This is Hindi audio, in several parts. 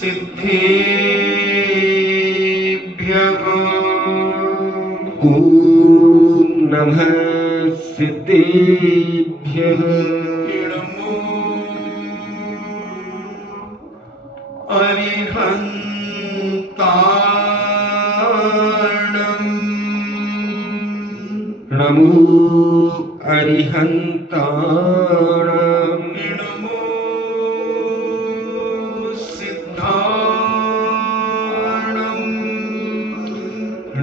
सिद्धेभ्यः ॐ नमः सिद्धेभ्यः नमो अरिहन्ताणम् नमो अरिहन्ताणम् नमो सिद्धाणम्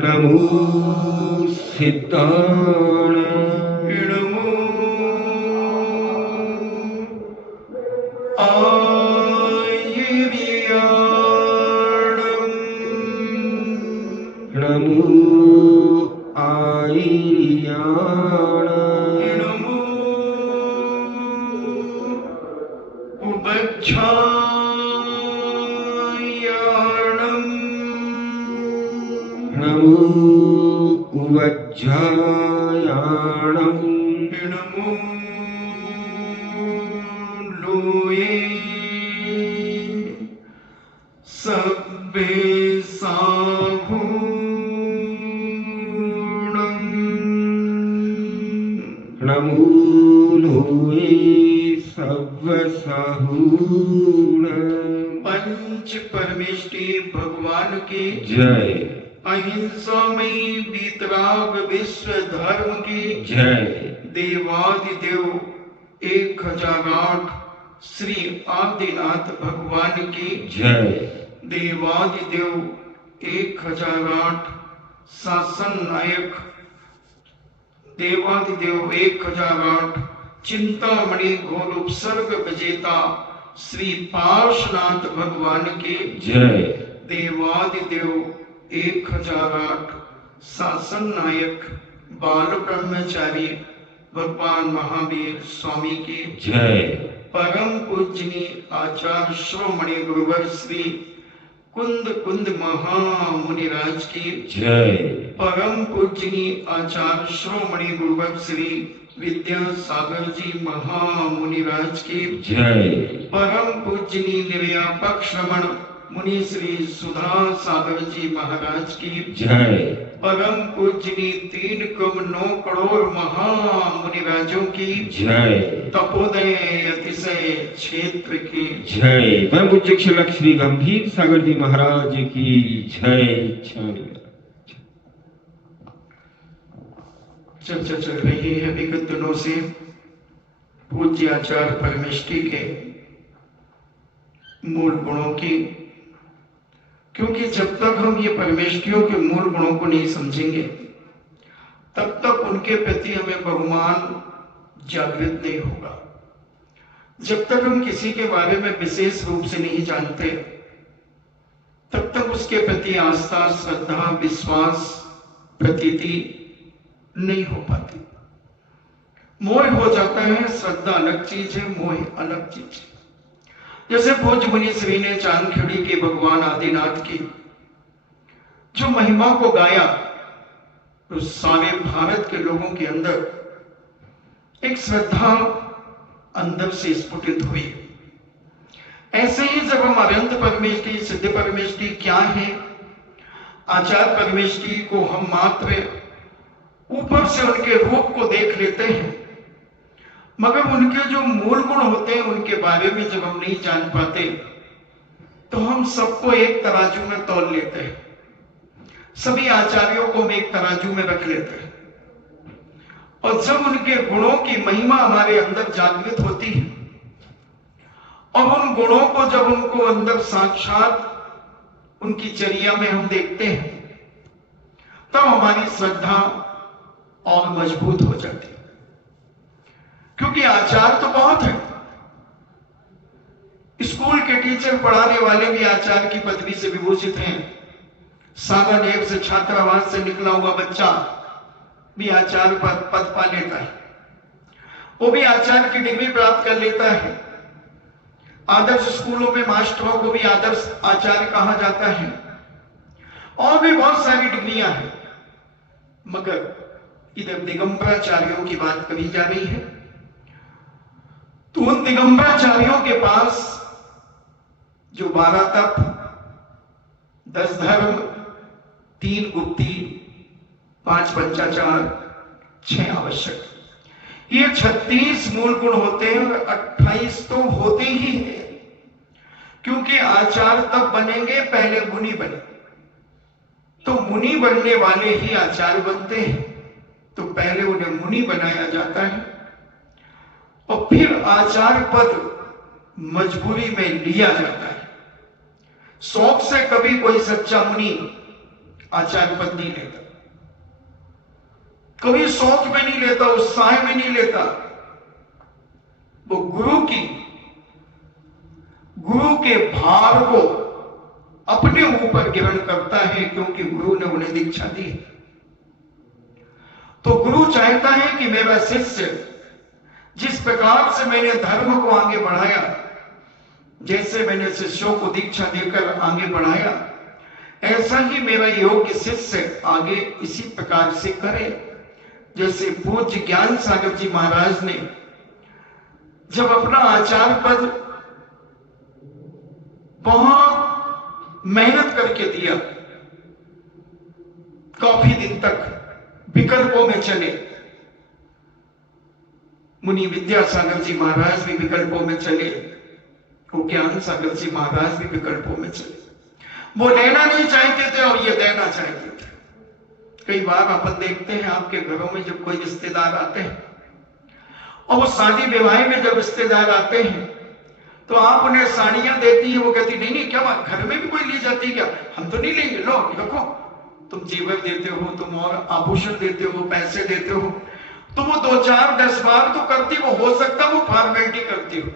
नमो सिद्धाणम् नमो आयर्याणम् नमो आयर्याणम् नमो उबज्झायाणम् नमो उवज्झायाणम् नमो लोये सब्बे साहूणम् नमो लोये सव्वसाहूणम् पंच परमेष्टि भगवान की जय अहिंसामयी वीतराग विश्व धर्म की जय देवादिदेव 1008 श्री आदिनाथ भगवान की जय देवादिदेव 1008 शासन नायक देवादिदेव 1008 चिंतामणि घोर उपसर्ग विजेता श्री पार्श्वनाथ भगवान की जय देवादिदेव 1008 शासन नायक बाल ब्रह्मचारी भगवान महावीर स्वामी की जय परम पूजनीय आचार्य श्रोमणि गुरुवर श्री कुंद कुंद महामुनिराज की जय परम पूजनीय आचार्य श्रोमणि गुरुवर श्री विद्यासागर जी महामुनिराज की जय परम पूजनीय निर्यापक श्रवण मुनि श्री सुधा सागर जी महाराज की जय परम पूजनीय 3.9 करोड़ महामुनिराजों की जय तपोदय अतिशय क्षेत्र की जय परम पूज्य शिलक श्री गंभीर सागर जी महाराज की जय। चर्चा चल रही है विगत दिनों से पूज्य आचार्य परमेष्ठी के मूल गुणों की, क्योंकि जब तक हम ये परमेष्ठियों के मूल गुणों को नहीं समझेंगे तब तक उनके प्रति हमें बहुमान जागृत नहीं होगा। जब तक हम किसी के बारे में विशेष रूप से नहीं जानते तब तक उसके प्रति आस्था श्रद्धा विश्वास प्रतीति नहीं हो पाती। मोह हो जाता है, श्रद्धा अलग चीज है, मोह अलग चीज है। जैसे भोज मुनि श्री ने चांदखेड़ी के भगवान आदिनाथ की जो महिमा को गाया तो सारे भारत के लोगों के अंदर एक श्रद्धा अंदर से स्फुटित हुई। ऐसे ही जब हम अनंत परमेष्ठी सिद्ध परमेष्ठी क्या है, आचार परमेष्ठी को हम मात्र ऊपर से उनके रूप को देख लेते हैं, मगर उनके जो मूल गुण होते हैं उनके बारे में जब हम नहीं जान पाते तो हम सबको एक तराजू में तौल लेते हैं, सभी आचार्यों को हम एक तराजू में रख लेते हैं। और जब उनके गुणों की महिमा हमारे अंदर जागृत होती है और उन गुणों को जब उनको अंदर साक्षात उनकी चर्या में हम देखते हैं तब हमारी श्रद्धा और मजबूत हो जाती है। क्योंकि आचार तो बहुत है, स्कूल के टीचर पढ़ाने वाले भी आचार्य की पदवी से विभूषित हैं। सागानेर से छात्रावास से निकला हुआ बच्चा भी आचार्य पद पा लेता है, वो भी आचार्य की डिग्री प्राप्त कर लेता है। आदर्श स्कूलों में मास्टरों को भी आदर्श आचार्य कहा जाता है और भी बहुत सारी डिग्रियां हैं। मगर इधर दिगंबराचार्यों की बात कही जा रही है तो उन दिगंबराचार्यों के पास जो 12 तप, 10 धर्म, 3 गुप्ती, 5 पंचाचार, 6 आवश्यक, ये 36 मूल गुण होते हैं और 28 तो होते ही हैं, क्योंकि आचार तब बनेंगे पहले मुनि बने। तो मुनि बनने वाले ही आचार्य बनते हैं, तो पहले उन्हें मुनि बनाया जाता है और फिर आचार्य पद मजबूरी में लिया जाता है। शौक से कभी कोई सच्चा मुनि आचार्य पद नहीं लेता, कभी शौक में नहीं लेता, उत्साह में नहीं लेता। वो गुरु के भार को अपने ऊपर ग्रहण करता है, क्योंकि गुरु ने उन्हें दीक्षा दी है। तो गुरु चाहता है कि मेरा शिष्य जिस प्रकार से मैंने धर्म को आगे बढ़ाया, जैसे मैंने शिष्यों को दीक्षा देकर आगे बढ़ाया, ऐसा ही मेरा योग्य शिष्य आगे इसी प्रकार से करे। जैसे पूज्य ज्ञान सागर जी महाराज ने जब अपना आचार्य पद बहुत मेहनत करके दिया, काफी दिन तक विकल्पों में चले, मुनि विद्यासागर जी महाराज भी विकल्पों में चले, वो ज्ञान सागर जी महाराज भी विकल्पों में चले। वो लेना नहीं चाहते थे और ये देना चाहते थे। कई बार अपन देखते हैं आपके घरों में जब कोई रिश्तेदार आते हैं और वो शादी विवाह में जब रिश्तेदार आते हैं तो आप उन्हें साड़ियां देती है, वो कहती नहीं नहीं क्या बात, घर में भी कोई ले जाती है क्या, हम तो नहीं लेंगे, लो रखो। तुम जेवर देते हो, तुम और आभूषण देते हो, पैसे देते हो, तो वो 2, 4, 10 बार तो करती, वो हो सकता वो फॉर्मेलिटी करती हो,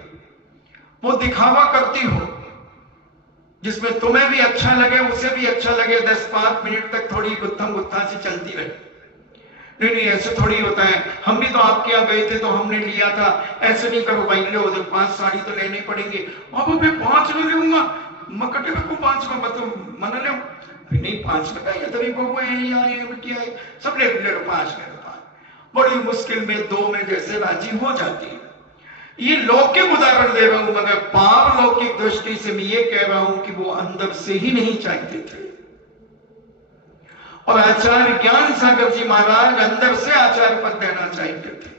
वो दिखावा करती हो, जिसमें तुम्हें भी अच्छा लगे, उसे भी अच्छा लगे, 10-5 मिनट तक थोड़ी गुत्थम गुत्था से चलती रहे। नहीं नहीं ऐसे थोड़ी होता है, हम भी तो आपके यहाँ गए थे तो हमने लिया था, ऐसे नहीं करो भाई, लो 5 साड़ी तो लेनी पड़ेंगे। अब मैं 5 ले लूंगा, मकटे को 5 में मतलब मन ले, नहीं 5 लगाइए, तभी बबू है बिटिया है, सब ले लो 5 ले लो 5। बड़ी मुश्किल में 2 में जैसे राजी हो जाती है। ये लौकिक उदाहरण दे रहा हूं, मगर पारलौकिक दृष्टि से मैं ये कह रहा हूं कि वो अंदर से ही नहीं चाहते थे। और आचार्य ज्ञान सागर जी महाराज अंदर से आचार्य पद देना चाहते थे,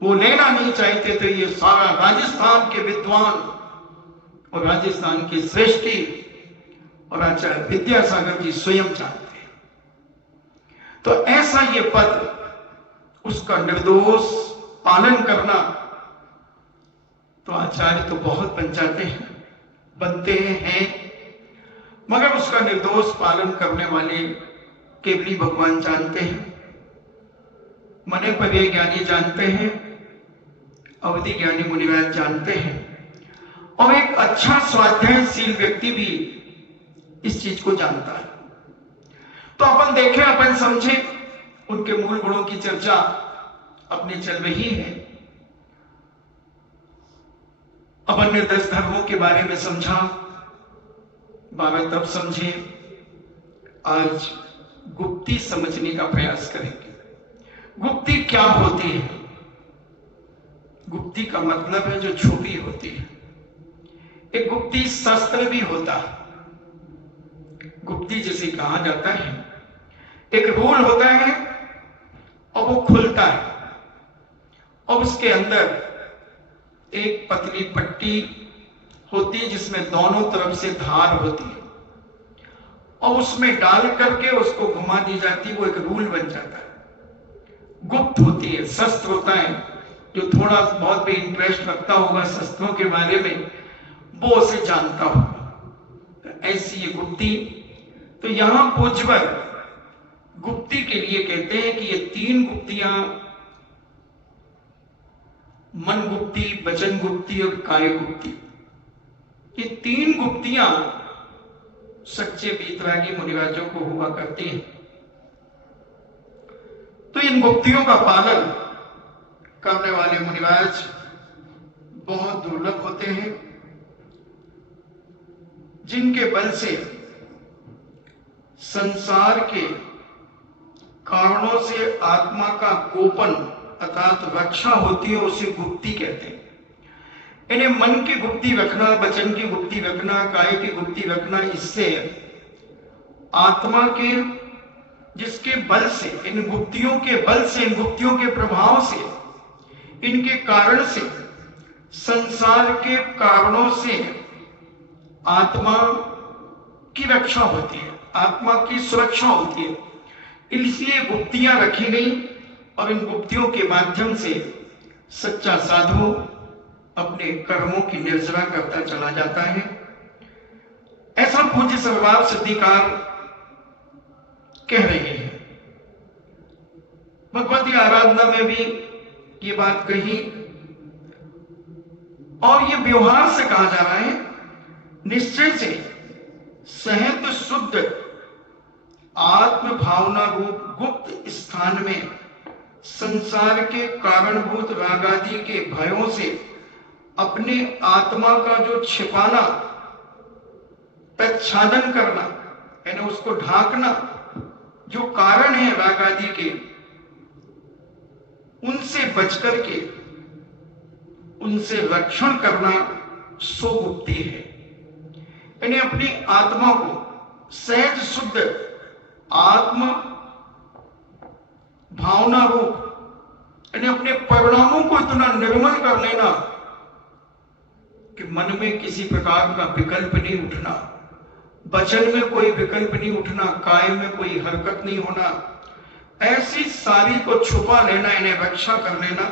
वो लेना नहीं चाहते थे। ये सारा राजस्थान के विद्वान और राजस्थान की श्रेष्ठी और आचार्य विद्यासागर जी स्वयं चाहते हैं। तो ऐसा ये पद, उसका निर्दोष पालन करना, तो आचार्य तो बहुत बन जाते हैं, बनते हैं, मगर उसका निर्दोष पालन करने वाले केवली भगवान जानते हैं, मने पर्य ज्ञानी जानते हैं, अवधि ज्ञानी मुनिराज जानते हैं, और एक अच्छा स्वाध्यायशील व्यक्ति भी इस चीज को जानता है। तो अपन देखें, अपन समझे, उनके मूल गुणों की चर्चा अपनी चल रही है। अपन ने 10 धर्मों के बारे में समझा, 12 तब समझे, आज गुप्ती समझने का प्रयास करेंगे। गुप्ती क्या होती है? गुप्ती का मतलब है जो छुपी होती है। एक गुप्ती शस्त्र भी होता है, गुप्ती जिसे कहा जाता है। एक रोल होता है और वो खुलता है और उसके अंदर एक पतली पट्टी होती है जिसमें दोनों तरफ से धार होती है, और उसमें डाल करके उसको घुमा दी जाती है, वो एक रूल बन जाता है। गुप्त होती है। शस्त्र होता है, जो थोड़ा बहुत भी इंटरेस्ट रखता होगा शस्त्रों के बारे में, वो उसे जानता होगा। तो ऐसी ये गुप्ती। तो यहां पूज्यवर गुप्ती के लिए कहते हैं कि ये 3 गुप्तियां, मन गुप्ती, वचन गुप्ती और काय गुप्ती, ये 3 गुप्तियां सच्चे वीतरागी मुनिराजों को हुआ करती हैं। तो इन गुप्तियों का पालन करने वाले मुनिराज बहुत दुर्लभ होते हैं, जिनके बल से संसार के कारणों से आत्मा का गोपन अर्थात रक्षा होती है, उसे गुप्ती कहते हैं। इन्हें मन की गुप्ती रखना, वचन की गुप्ती रखना, काय की गुप्ती रखना, इससे आत्मा के जिसके बल से, इन गुप्तियों के बल से, इन गुप्तियों के प्रभाव से, इनके कारण से, संसार के कारणों से आत्मा की रक्षा होती है, आत्मा की सुरक्षा होती है। इसलिए गुप्तियां रखी गई और इन गुप्तियों के माध्यम से सच्चा साधु अपने कर्मों की निर्जरा करता चला जाता है। ऐसा पूज्य सर्वभाव सिद्धिकार कह रहे हैं। भगवती आराधना में भी ये बात कही और ये व्यवहार से कहा जा रहा है, निश्चय से सहज शुद्ध आत्म भावना रूप गुप्त स्थान में संसार के कारणभूत रागादि के भयों से अपने आत्मा का जो छिपाना, प्रच्छादन करना, यानी उसको ढांकना, जो कारण है रागादि के, उनसे बचकर के उनसे रक्षण करना सो गुप्ती है। यानी अपनी आत्मा को सहज शुद्ध आत्म भावना रूप, यानी अपने परिणामों को इतना निर्मल कर लेना कि मन में किसी प्रकार का विकल्प नहीं उठना, वचन में कोई विकल्प नहीं उठना, काय में कोई हरकत नहीं होना, ऐसी सारी को छुपा लेना, इन्हें रक्षा कर लेना,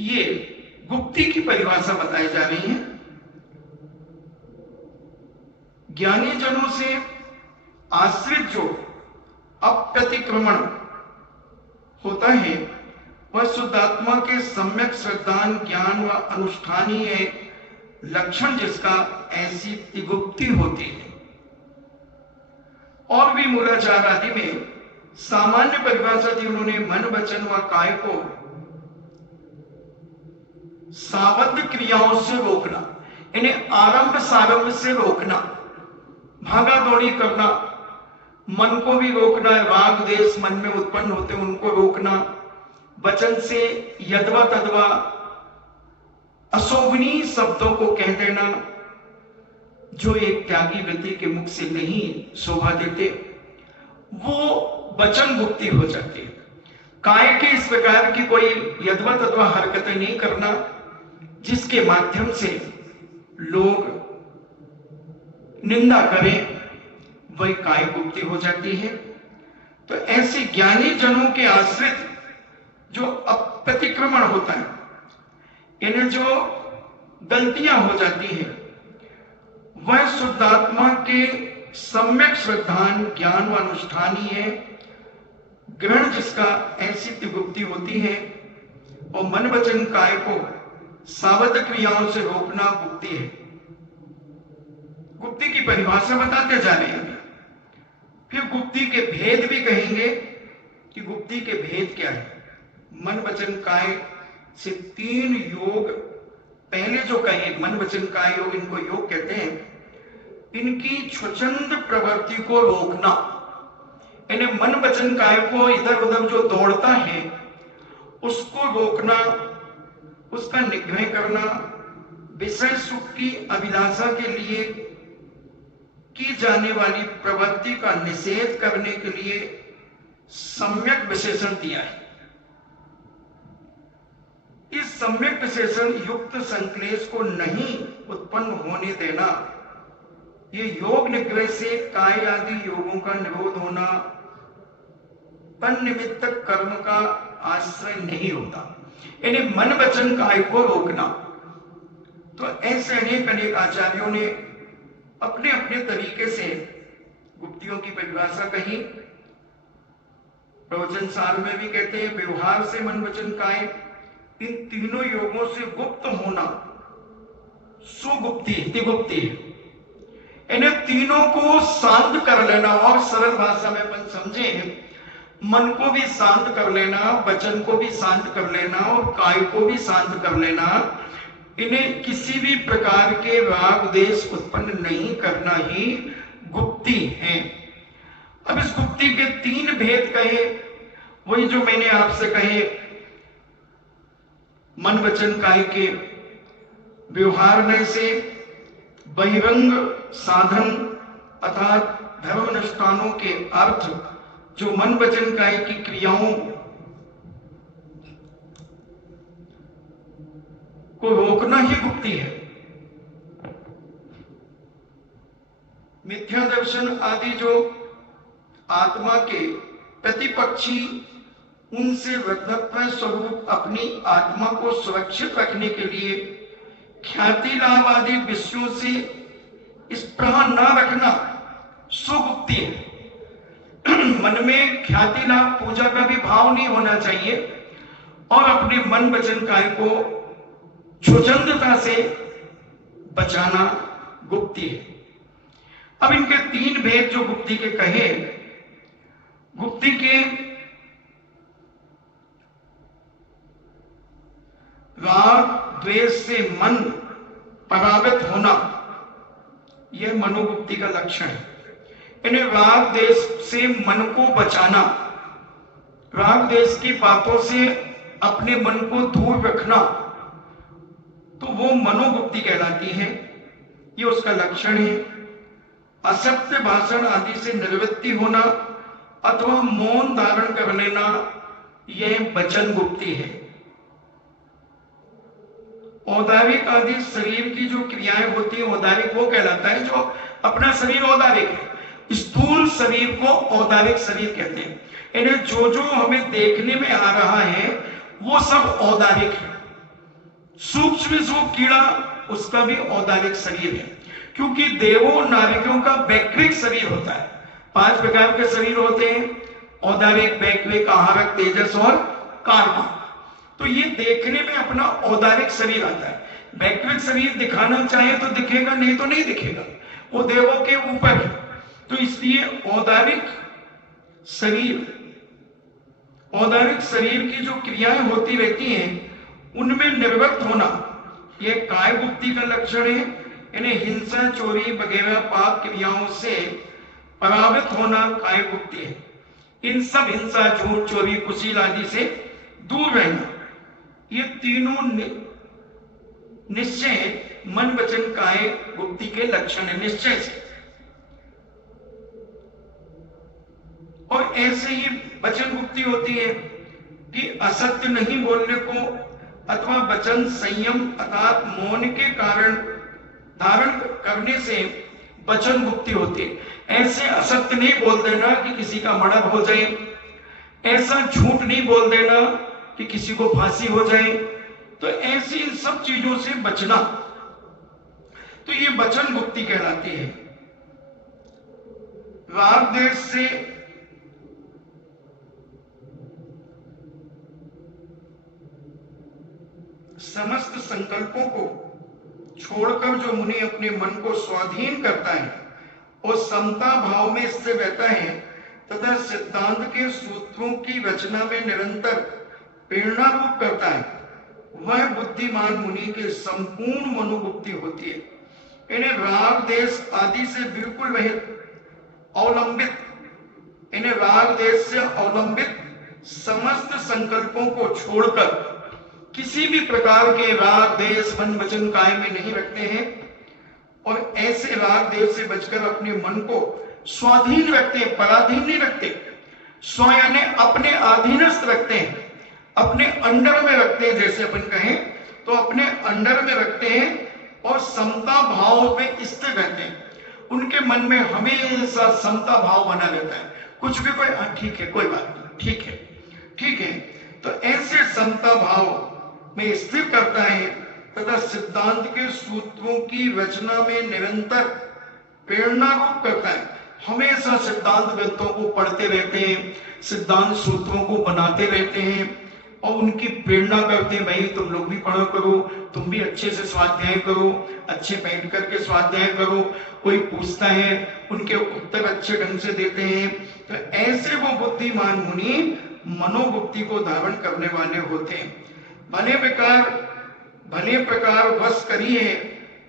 ये गुप्ती की परिभाषा बताई जा रही है। ज्ञानी जनों से आश्रित जो अप्रतिक्रमण होता है वह शुद्धात्मा के सम्यक श्रद्धान ज्ञान व अनुष्ठानीय लक्षण, जिसका ऐसी गुप्ती होती है। और भी मूलाचार आदि में सामान्य परिभाषा दी उन्होंने, मन वचन व काय को साबद्ध क्रियाओं से रोकना, इन्हें आरंभ सारंभ से रोकना, भागा दौड़ी करना, मन को भी रोकना, राग देश मन में उत्पन्न होते उनको रोकना, वचन से यदवा तदवा अशोभनीय शब्दों को कह देना जो एक त्यागी व्यक्ति के मुख से नहीं शोभा देते, वो वचन गुप्ती हो जाती है। काय के इस प्रकार की कोई यदवा तदवा हरकतें नहीं करना जिसके माध्यम से लोग निंदा करें, वही काय गुप्ती हो जाती है। तो ऐसे ज्ञानी जनों के आश्रित जो अप्रतिक्रमण होता है, इन्हें जो गलतियां हो जाती है, वह शुद्धात्मा के सम्यक श्रद्धान ज्ञान व अनुष्ठानीय ग्रहण, जिसका ऐसी गुप्ती होती है, और मन वचन काय को सावध क्रियाओं से रोकना गुप्ती है। गुप्ती की परिभाषा बताते जा रहे हैं। फिर गुप्ती के भेद भी कहेंगे कि गुप्ती के भेद क्या है। मन वचन काय से 3 योग पहले जो कहे, मन वचन काय योग, इनको योग कहते हैं। इनकी स्वच्छंद प्रवृत्ति को रोकना, इन्हें मन वचन काय को इधर उधर जो दौड़ता है उसको रोकना, उसका निग्रह करना, विषय सुख की अभिलाषा के लिए की जाने वाली प्रवृत्ति का निषेध करने के लिए सम्यक विशेषण दिया है। इस सम्यक विशेषण युक्त संक्लेश को नहीं उत्पन्न होने देना, ये योग निग्रह से काय आदि योगों का निरोध होना तन निमित्तक कर्म का आश्रय नहीं होता। इन्हें मन वचन काय को रोकना। तो ऐसे अनेक आचार्यों ने अपने अपने तरीके से गुप्तियों की परिभाषा कही। प्रवचन सार में भी कहते हैं, व्यवहार से मन वचन काय, इन तीनों योगों से गुप्त होना सुगुप्ती गुप्ती है। इन्हें तीनों को शांत कर लेना, और सरल भाषा में अपन समझे, मन को भी शांत कर लेना, वचन को भी शांत कर लेना और काय को भी शांत कर लेना। इन्हें किसी भी प्रकार के राग देश उत्पन्न नहीं करना ही गुप्ती है। अब इस गुप्ती के 3 भेद कहे, वही जो मैंने आपसे कहे, मन वचन काय के व्यवहार से बहिरंग साधन अर्थात धर्म अनुष्ठानों के अर्थ जो मन वचन काय की क्रियाओं को रोकना ही गुप्ती है। मिथ्या दर्शन आदि जो आत्मा के प्रतिपक्षी उनसे वृद्धत्व स्वरूप अपनी आत्मा को सुरक्षित रखने के लिए ख्याति लाभ आदि विषयों से स्पृहा न रखना सुगुप्ती है। मन में ख्याति लाभ पूजा का भी भाव नहीं होना चाहिए और अपने मन वचन काय को स्वच्छंदता से बचाना गुप्ती है। अब इनके तीन भेद जो गुप्ती के कहे, गुप्ती के राग द्वेष से मन परावृत होना, यह मनोगुप्ती का लक्षण है। इन्हें राग द्वेष से मन को बचाना, राग द्वेष की बातों से अपने मन को दूर रखना, तो वो मनोगुप्ती कहलाती है। ये उसका लक्षण है। असत्य भाषण आदि से निवृत्ति होना अथवा मौन धारण कर लेना, यह वचन गुप्ती है। औदारिक आदि शरीर की जो क्रियाएं होती है, औदारिक वो कहलाता है जो अपना शरीर औदारिक है। स्थूल शरीर को औदारिक शरीर कहते हैं। इन्हें जो जो हमें देखने में आ रहा है वो सब औदारिक है। सूक्ष्म कीड़ा उसका भी औदारिक शरीर है, क्योंकि देवों नारिकों का वैक्रिक शरीर होता है। 5 प्रकार के शरीर होते हैं, औदारिक, वैक्रिक, आहारक, तेजस और कार्मिक। तो ये देखने में अपना औदारिक शरीर आता है। वैक्रिक शरीर दिखाना चाहे तो दिखेगा, नहीं तो नहीं दिखेगा, वो देवों के ऊपर है। तो इसलिए औदारिक शरीर की जो क्रियाएं होती रहती हैं उनमें निवृत्त होना, यह काय गुप्ती का लक्षण है। इन्हें हिंसा, चोरी वगैरह पाप क्रियाओं से परावृत होना काय गुप्ती है। इन सब हिंसा, झूठ, चोरी, कुशील आदि से दूर रहना, ये तीनों निश्चय मन वचन काय गुप्ती के लक्षण है, निश्चय से। और ऐसे ही वचन गुप्ती होती है कि असत्य नहीं बोलने को अथवा वचन संयम अर्थात मौन के कारण धारण करने से वचन गुप्ती होती है। ऐसे असत्य नहीं बोल देना कि किसी का मर्डर हो जाए, ऐसा झूठ नहीं बोल देना कि किसी को फांसी हो जाए। तो ऐसी इन सब चीजों से बचना, तो ये वचन गुप्ती कहलाती है। राग द्वेष से समस्त संकल्पों को छोड़कर जो मुनि अपने मन को स्वाधीन करता है और समता भाव में इससे रहता है तथा सिद्धांत के सूत्रों की रचना में निरंतर प्रेरणा रूप करता है, वह बुद्धिमान मुनि के संपूर्ण मनोगुप्ती होती है। इन्हें राग देश आदि से बिल्कुल इन्हें राग देश से अवलंबित समस्त संकल्पों को छोड़कर किसी भी प्रकार के राग देश मन वचन काय में नहीं रखते हैं और ऐसे राग देश से बचकर अपने मन को स्वाधीन रखते हैं, पराधीन नहीं रखते। स्व यानी अपने अधीनस्थ रखते हैं, अपने अंडर में रखते हैं। जैसे अपन कहें तो अपने अंडर में रखते हैं और समता भाव में स्थिर रहते हैं। उनके मन में हमेशा समता भाव बना रहता है। कुछ भी कोई ठीक है, कोई बात नहीं, ठीक है, ठीक है। तो ऐसे समता भाव में स्थिर करता है तथा सिद्धांत के सूत्रों की रचना में निरंतर प्रेरणा रूप करता है। हमेशा सिद्धांत ग्रंथों को पढ़ते रहते हैं, सिद्धांत सूत्रों को बनाते रहते हैं और उनकी प्रेरणा करते हैं, भाई तुम लोग भी पढ़ा करो, तुम भी अच्छे से स्वाध्याय करो, अच्छे बैठ करके स्वाध्याय करो। कोई पूछता है उनके उत्तर अच्छे ढंग से देते हैं। तो ऐसे वो बुद्धिमान मुनि मनोगुप्ती को धारण करने वाले होते हैं। भले प्रकार वश करी है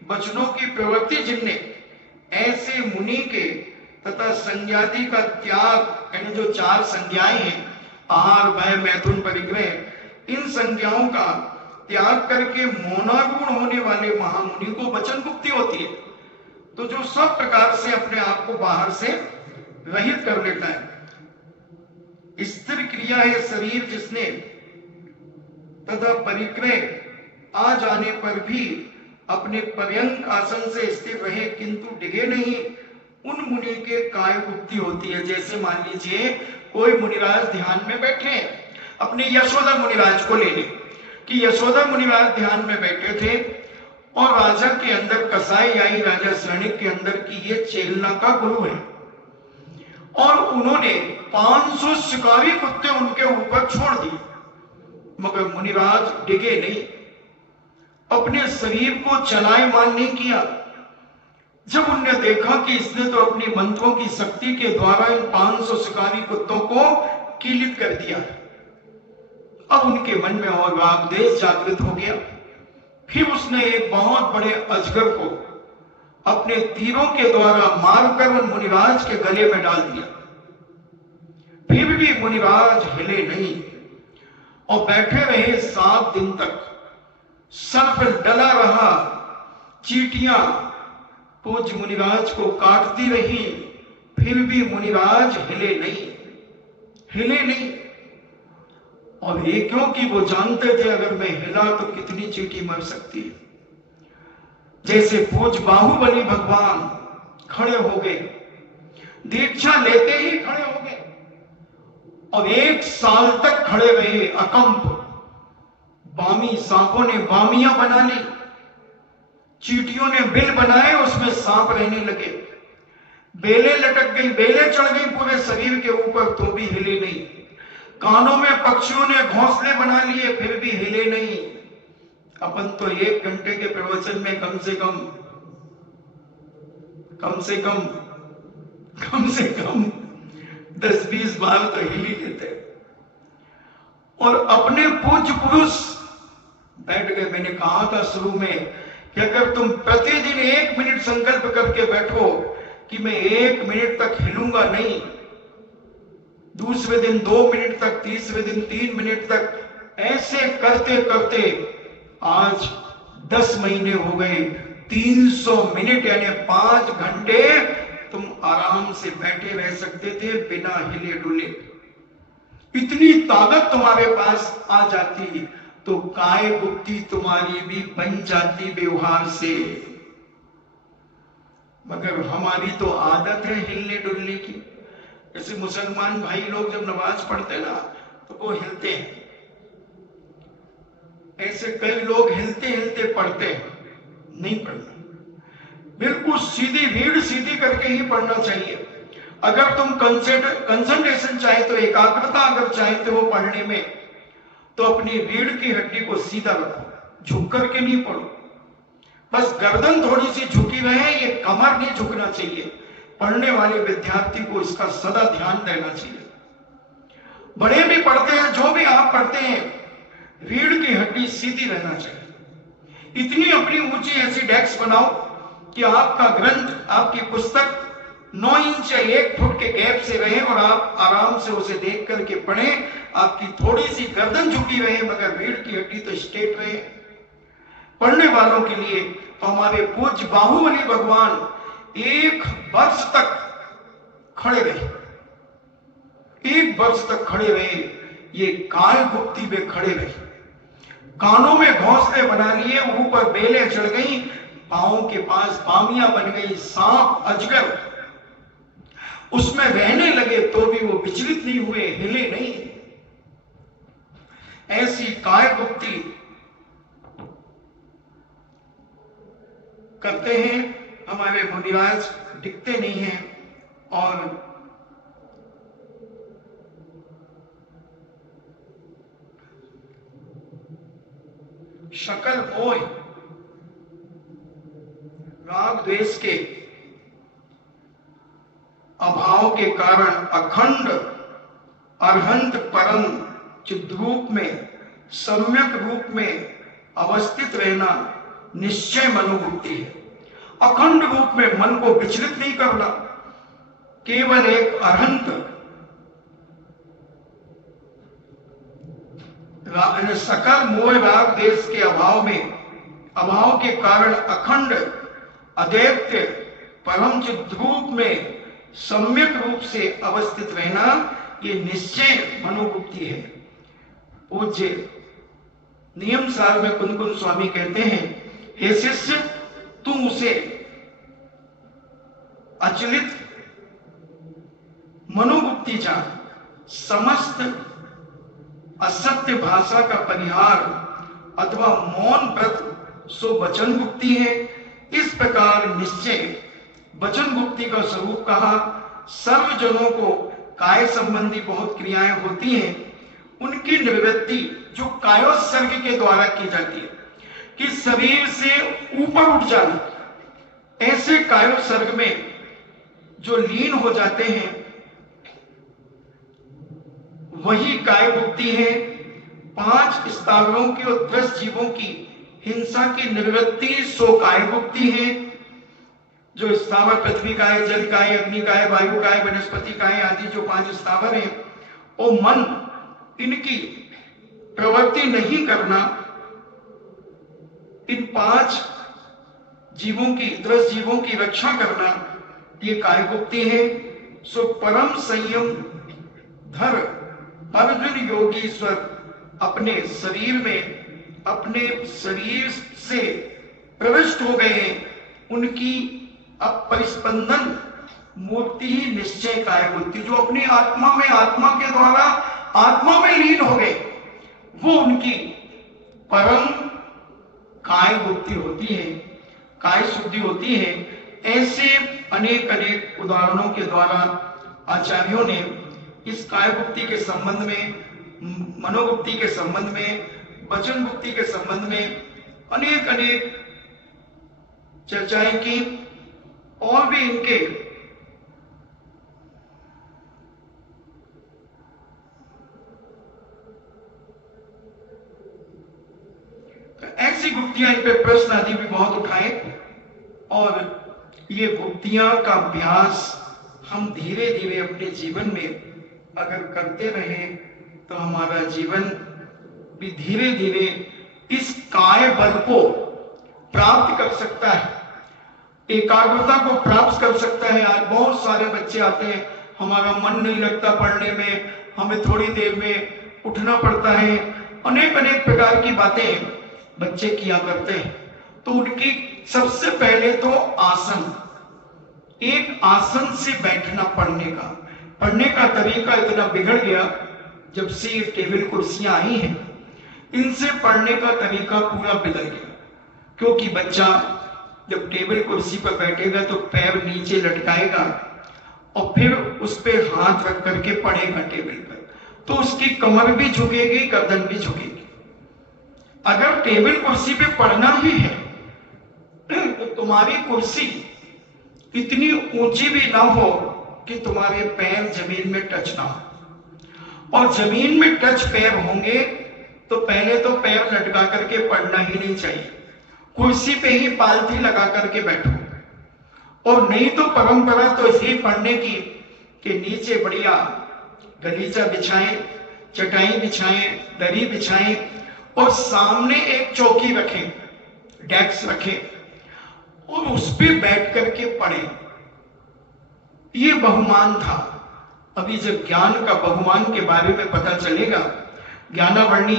वचनों की प्रवृत्ति जिनने, ऐसे मुनि के तथा संज्ञादि का त्याग, यानी जो 4 संज्ञाएं हैं, आहार, भय, मैथुन, परिग्रह, इन संज्ञाओं का त्याग करके मौनारूढ़ होने वाले महामुनि को वचन गुप्ति होती है। तो जो सब प्रकार से अपने आप को बाहर से रहित कर लेता है। स्थिर क्रिया है शरीर जिसने, तथा परिक्रय आ जाने पर भी अपने पर्यंक आसन से स्थिर रहे किंतु डिगे नहीं, उन मुनि के काय गुप्ति होती है। जैसे मान लीजिए कोई मुनिराज ध्यान में बैठे हैं, अपने यशोदा मुनिराज को ले लें कि यशोदा मुनिराज ध्यान में बैठे थे और राजा के अंदर कसाई आई, राजा सैनिक के अंदर की ये चेलना का गुरु है और उन्होंने 500 शिकारी कुत्ते उनके ऊपर छोड़ दिए, मगर मुनिराज डिगे नहीं, अपने शरीर को चलायमान नहीं किया। जब उनने देखा कि इसने तो अपनी मंत्रों की शक्ति के द्वारा इन 500 शिकारी कुत्तों को कीलित कर दिया, अब उनके मन में और राग देश जागृत हो गया। फिर उसने एक बहुत बड़े अजगर को अपने तीरों के द्वारा मारकर उन मुनिराज के गले में डाल दिया। फिर भी मुनिराज हिले नहीं और बैठे रहे 7 दिन तक। सर्प डला रहा, चींटियां पूज्य मुनिराज को काटती रही, फिर भी मुनिराज हिले नहीं। और ये क्योंकि वो जानते थे अगर मैं हिला तो कितनी चींटी मर सकती है। जैसे पूज्य बाहुबली भगवान खड़े हो गए, दीक्षा लेते ही खड़े हो गए और 1 साल तक खड़े रहे अकंप। बामी सांपों ने बामियां बना ली, चींटियों ने बिल बनाए, उसमें सांप रहने लगे, बेलें लटक गई, बेलें चढ़ गई पूरे शरीर के ऊपर तो भी हिले नहीं। कानों में पक्षियों ने घोंसले बना लिए फिर भी हिले नहीं। अपन तो 1 घंटे के प्रवचन में कम से कम 10-20 बार तो हिल ही लेते। और अपने पूज्य पुरुष बैठ गए। मैंने कहा था शुरू में कि अगर तुम प्रतिदिन 1 मिनट संकल्प करके बैठो कि मैं 1 मिनट तक हिलूंगा नहीं, दूसरे दिन 2 मिनट तक, तीसरे दिन 3 मिनट तक, ऐसे करते करते आज 10 महीने हो गए, 300 मिनट यानी 5 घंटे तुम आराम से बैठे रह सकते थे बिना हिले डुले। इतनी ताकत तुम्हारे पास आ जाती तो काय गुप्ति तुम्हारी भी बन जाती व्यवहार से। मगर हमारी तो आदत है हिलने डुलने की। जैसे मुसलमान भाई लोग जब नमाज पढ़ते ना तो वो हिलते हैं, ऐसे कई लोग हिलते हिलते पढ़ते हैं। नहीं पढ़ना, बिल्कुल सीधी रीढ़ सीधी करके ही पढ़ना चाहिए। अगर तुम कंसंट्रेशन चाहे तो, एकाग्रता अगर चाहते हो पढ़ने में, तो अपनी रीढ़ की हड्डी को सीधा रखो, झुक करके नहीं पढ़ो। बस गर्दन थोड़ी सी झुकी रहे, ये कमर नहीं झुकना चाहिए। पढ़ने वाले विद्यार्थी को इसका सदा ध्यान देना चाहिए। बड़े भी पढ़ते हैं, जो भी आप पढ़ते हैं, रीढ़ की हड्डी सीधी रहना चाहिए। इतनी अपनी ऊंची ऐसी डेस्क बनाओ कि आपका ग्रंथ, आपकी पुस्तक 9 इंच या 1 फुट के गैप से रहे और आप आराम से उसे देख करके पढ़ें। आपकी थोड़ी सी गर्दन झुकी रहे मगर रीढ़ की हड्डी तो स्ट्रेट रहे। पढ़ने वालों के लिए तो हमारे पूज्य बाहुबली भगवान 1 वर्ष तक खड़े रहे, 1 वर्ष तक खड़े रहे। ये काय गुप्ति में खड़े रहे, कानों में घोंसले बना लिए, ऊपर बेलें चढ़ गई, पांवों के पास बामियां बन गई, सांप अजगर उसमें रहने लगे तो भी वो विचलित नहीं हुए, हिले नहीं। ऐसी काय गुप्ति करते हैं हमारे मुनिराज, दिखते नहीं हैं। और शकल मोह, राग द्वेष के अभाव के कारण अखंड अरहंत परम चिद्रूप में, सम्यक रूप में अवस्थित रहना निश्चय मनोवृत्ति है। अखंड रूप में मन को विचलित नहीं करना, केवल एक अरहंत सकल मोह राग देश के अभाव के कारण अखंड अद्वैत परम चित रूप में सम्यक रूप से अवस्थित रहना, ये निश्चय मनोगुप्ति है। पूज्य नियम सार में कुनकुन स्वामी कहते हैं, हे शिष्य, तुम उसे अचलित मनोगुप्ति जान, समस्त असत्य भाषा का परिहार अथवा मौन व्रत सो वचन गुप्ति है। इस प्रकार निश्चय वचन गुप्ति का स्वरूप कहा। सर्वजनों को काय संबंधी बहुत क्रियाएं होती हैं, उनकी निवृत्ति जो कायोत्सर्ग के द्वारा की जाती है, कि शरीर से ऊपर उठ जाना, ऐसे कायोत्सर्ग में जो लीन हो जाते हैं वही काय मुक्ति है। 5 स्थावरों की और 10 जीवों की हिंसा की निवृत्ति सो काय मुक्ति है। जो स्थावर पृथ्वी काय, जल काय, अग्नि काय, वायु काय, वनस्पति काय आदि जो 5 स्थावर हैं, और मन, इनकी प्रवृत्ति नहीं करना, इन 5 जीवों की, 10 जीवों की रक्षा करना, ये काय मुक्ति है। सो परम संयम धर अर्जुन योगीश्वर अपने शरीर से प्रविष्ट हो गए हैं। उनकी अपरिस्पंदन मूर्ति ही निश्चय काय बुद्धि, जो अपनी आत्मा के द्वारा आत्मा में लीन हो गए, वो उनकी परम काय बुद्धि होती है, काय शुद्धि होती है। ऐसे अनेक उदाहरणों के द्वारा आचार्यों ने इस काय मुक्ति के संबंध में, मनोमुक्ति के संबंध में, वचन मुक्ति के संबंध में अनेक चर्चाएं की, और भी इनके ऐसी गुप्तियां, इन पे प्रश्न आदि भी बहुत उठाए, और ये गुप्तियां का अभ्यास हम धीरे धीरे अपने जीवन में अगर करते रहे तो हमारा जीवन भी धीरे धीरे इस काय बल को प्राप्त कर सकता है, एकाग्रता को प्राप्त कर सकता है। आज बहुत सारे बच्चे आते हैं, हमारा मन नहीं लगता पढ़ने में, हमें थोड़ी देर में उठना पड़ता है, अनेक प्रकार की बातें बच्चे किया करते हैं। तो उनकी सबसे पहले तो आसन, एक आसन से बैठना, पढ़ने का तरीका इतना बिगड़ गया जब से ये टेबल कुर्सियां आई हैं, इनसे पढ़ने का तरीका पूरा बदल गया। क्योंकि बच्चा जब टेबल कुर्सी पर बैठेगा तो पैर नीचे लटकाएगा और फिर उस पे हाथ रख करके पढ़ेगा टेबल पर, तो उसकी कमर भी झुकेगी, गर्दन भी झुकेगी। अगर टेबल कुर्सी पे पढ़ना ही है तो तुम्हारी कुर्सी इतनी ऊंची भी ना हो कि तुम्हारे पैर जमीन में टच ना हो, और जमीन में टच पैर होंगे तो पहले तो पैर लटका करके पढ़ना ही नहीं चाहिए, कुर्सी पे ही पालथी लगा करके बैठो। और नहीं तो परंपरा तो इसी पढ़ने की कि नीचे बढ़िया गलीचा बिछाएं, चटाई बिछाएं, दरी बिछाएं, और सामने एक चौकी रखें, डेस्क रखें, और उस पे बैठ करके पढ़ें। ये बहुमान था। अभी जब ज्ञान का बहुमान के बारे में पता चलेगा, ज्ञानावरणी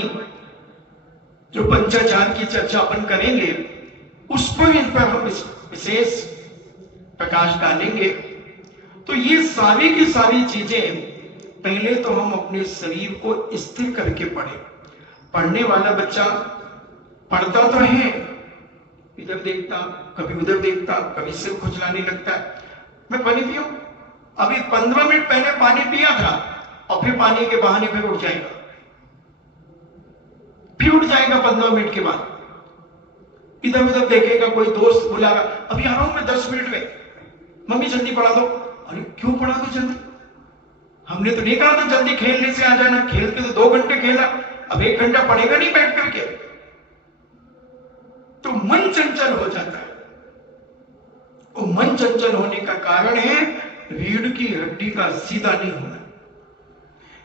जो पंचाचार की चर्चा अपन करेंगे, उस पर इन पर हम विशेष प्रकाश डालेंगे। तो ये सारी की सारी चीजें पहले तो हम अपने शरीर को स्थिर करके पढ़ें। पढ़ने वाला बच्चा पढ़ता तो है, इधर देखता, कभी उधर देखता, कभी सिर खुजलाने लगता है, मैं पानी पियो, अभी 15 मिनट पहले पानी पिया था, और फिर पानी के बहाने फिर उठ जाएगा, फिर उठ जाएगा 15 मिनट के बाद, इधर उधर देखेगा, कोई दोस्त बुला रहा, अभी आ रहा हूं मैं 10 मिनट में, मम्मी जल्दी पढ़ा दो। अरे क्यों पढ़ा दो जल्दी? हमने तो नहीं कहा था जल्दी खेलने से आ जाना, खेल के तो 2 घंटे खेला, अब 1 घंटा पढ़ेगा नहीं बैठ करके, तो मन चंचल हो जाता है। और मन चंचल होने का कारण है रीढ़ की हड्डी का सीधा नहीं होना।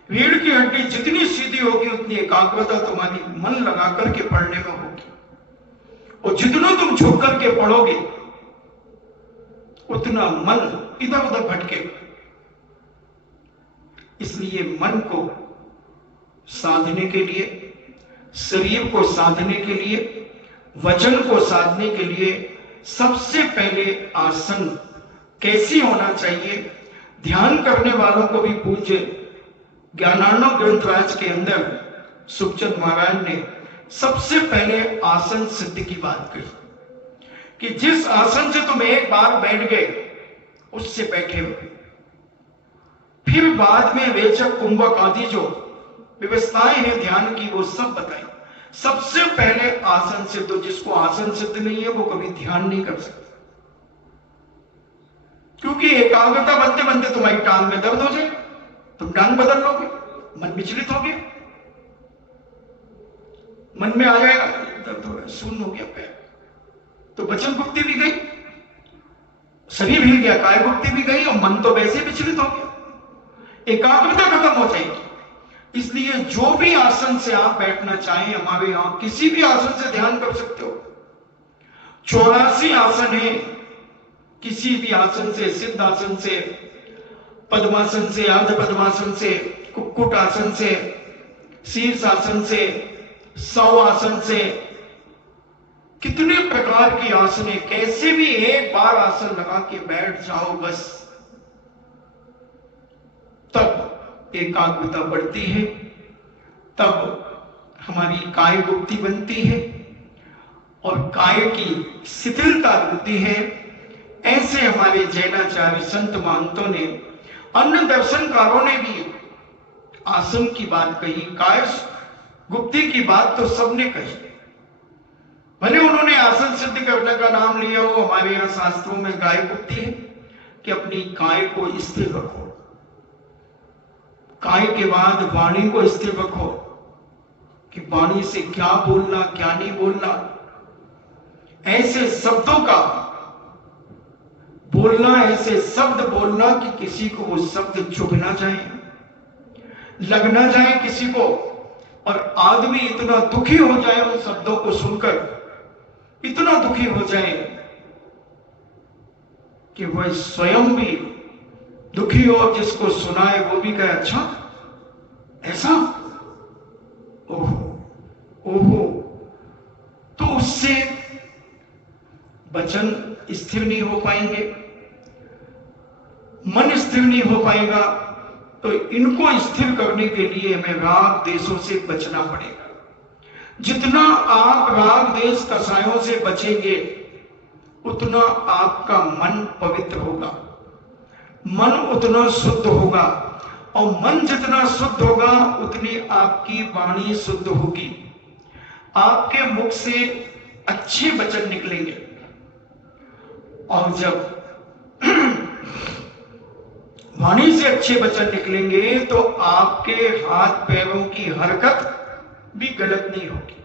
रीढ़ की हड्डी जितनी सीधी होगी उतनी एकाग्रता तुम्हारी मन लगा करके पढ़ने में होगी, और जितना तुम झुक करके पढ़ोगे उतना मन इधर उधर भटकेगा। इसलिए मन को साधने के लिए, शरीर को साधने के लिए, वचन को साधने के लिए सबसे पहले आसन कैसी होना चाहिए, ध्यान करने वालों को भी पूज्य ज्ञानार्णव ग्रंथराज के अंदर सुखचंद महाराज ने सबसे पहले आसन सिद्ध की बात कही कि जिस आसन से तुम एक बार बैठ गए उससे बैठे हो। फिर बाद में वेचक कुंभक आदि जो व्यवस्थाएं हैं ध्यान की वो सब बताई। सबसे पहले आसन सिद्ध, जिसको आसन सिद्ध नहीं है वो कभी ध्यान नहीं कर सकता, क्योंकि एकाग्रता बनते बनते तुम्हारी टांग में दर्द हो जाए, तुम टांग बदल लोगे, मन विचलित हो गया, मन में आ जाएगा दर्द हो रहा है, शून्य हो गया पैर, तो वचन गुप्ति भी गई, शरीर हिल गया, काय गुप्ति भी गई, और मन तो वैसे विचलित हो गया, एकाग्रता खत्म हो जाएगी। इसलिए जो भी आसन से आप बैठना चाहें, हमारे यहां किसी भी आसन से ध्यान कर सकते हो। 84 आसन है, किसी भी आसन से, सिद्ध आसन से, पद्मासन से, अर्ध पद्मासन से, कुक्कुट आसन से, शीर्ष आसन से, सौ आसन से, कितने प्रकार की आसन है। कैसे भी एक बार आसन लगा के बैठ जाओ बस, तब एकाग्रता बढ़ती है, तब हमारी काय गुप्ति बनती है और काय की शिथिलता होती है। ऐसे हमारे जैनाचार्य संत महंतों ने, अन्य दर्शनकारों ने भी आसन की बात कही, काय गुप्ति की बात तो सबने कही। भले उन्होंने आसन सिद्ध करने का नाम लिया हो, हमारे यहां शास्त्रों में काय गुप्ति है कि अपनी काय को स्थिर रखो, काय के बाद वाणी को स्थिर रखो कि वाणी से क्या बोलना क्या नहीं बोलना, ऐसे शब्दों का बोलना, ऐसे शब्द बोलना कि किसी को वो शब्द चुभ ना जाए, लग ना जाए किसी को, और आदमी इतना दुखी हो जाए उन शब्दों को सुनकर, इतना दुखी हो जाए कि वह स्वयं भी दुखी हो, जिसको सुनाए वो भी कहे अच्छा ऐसा, ओहो ओहो, तो उससे वचन स्थिर नहीं हो पाएंगे, मन स्थिर नहीं हो पाएगा। तो इनको स्थिर करने के लिए हमें राग देशों से बचना पड़ेगा। जितना आप राग देश कसायों से बचेंगे उतना आपका मन पवित्र होगा, मन उतना शुद्ध होगा, और मन जितना शुद्ध होगा उतनी आपकी वाणी शुद्ध होगी, आपके मुख से अच्छे वचन निकलेंगे। और जब वाणी से अच्छे वचन निकलेंगे तो आपके हाथ पैरों की हरकत भी गलत नहीं होगी,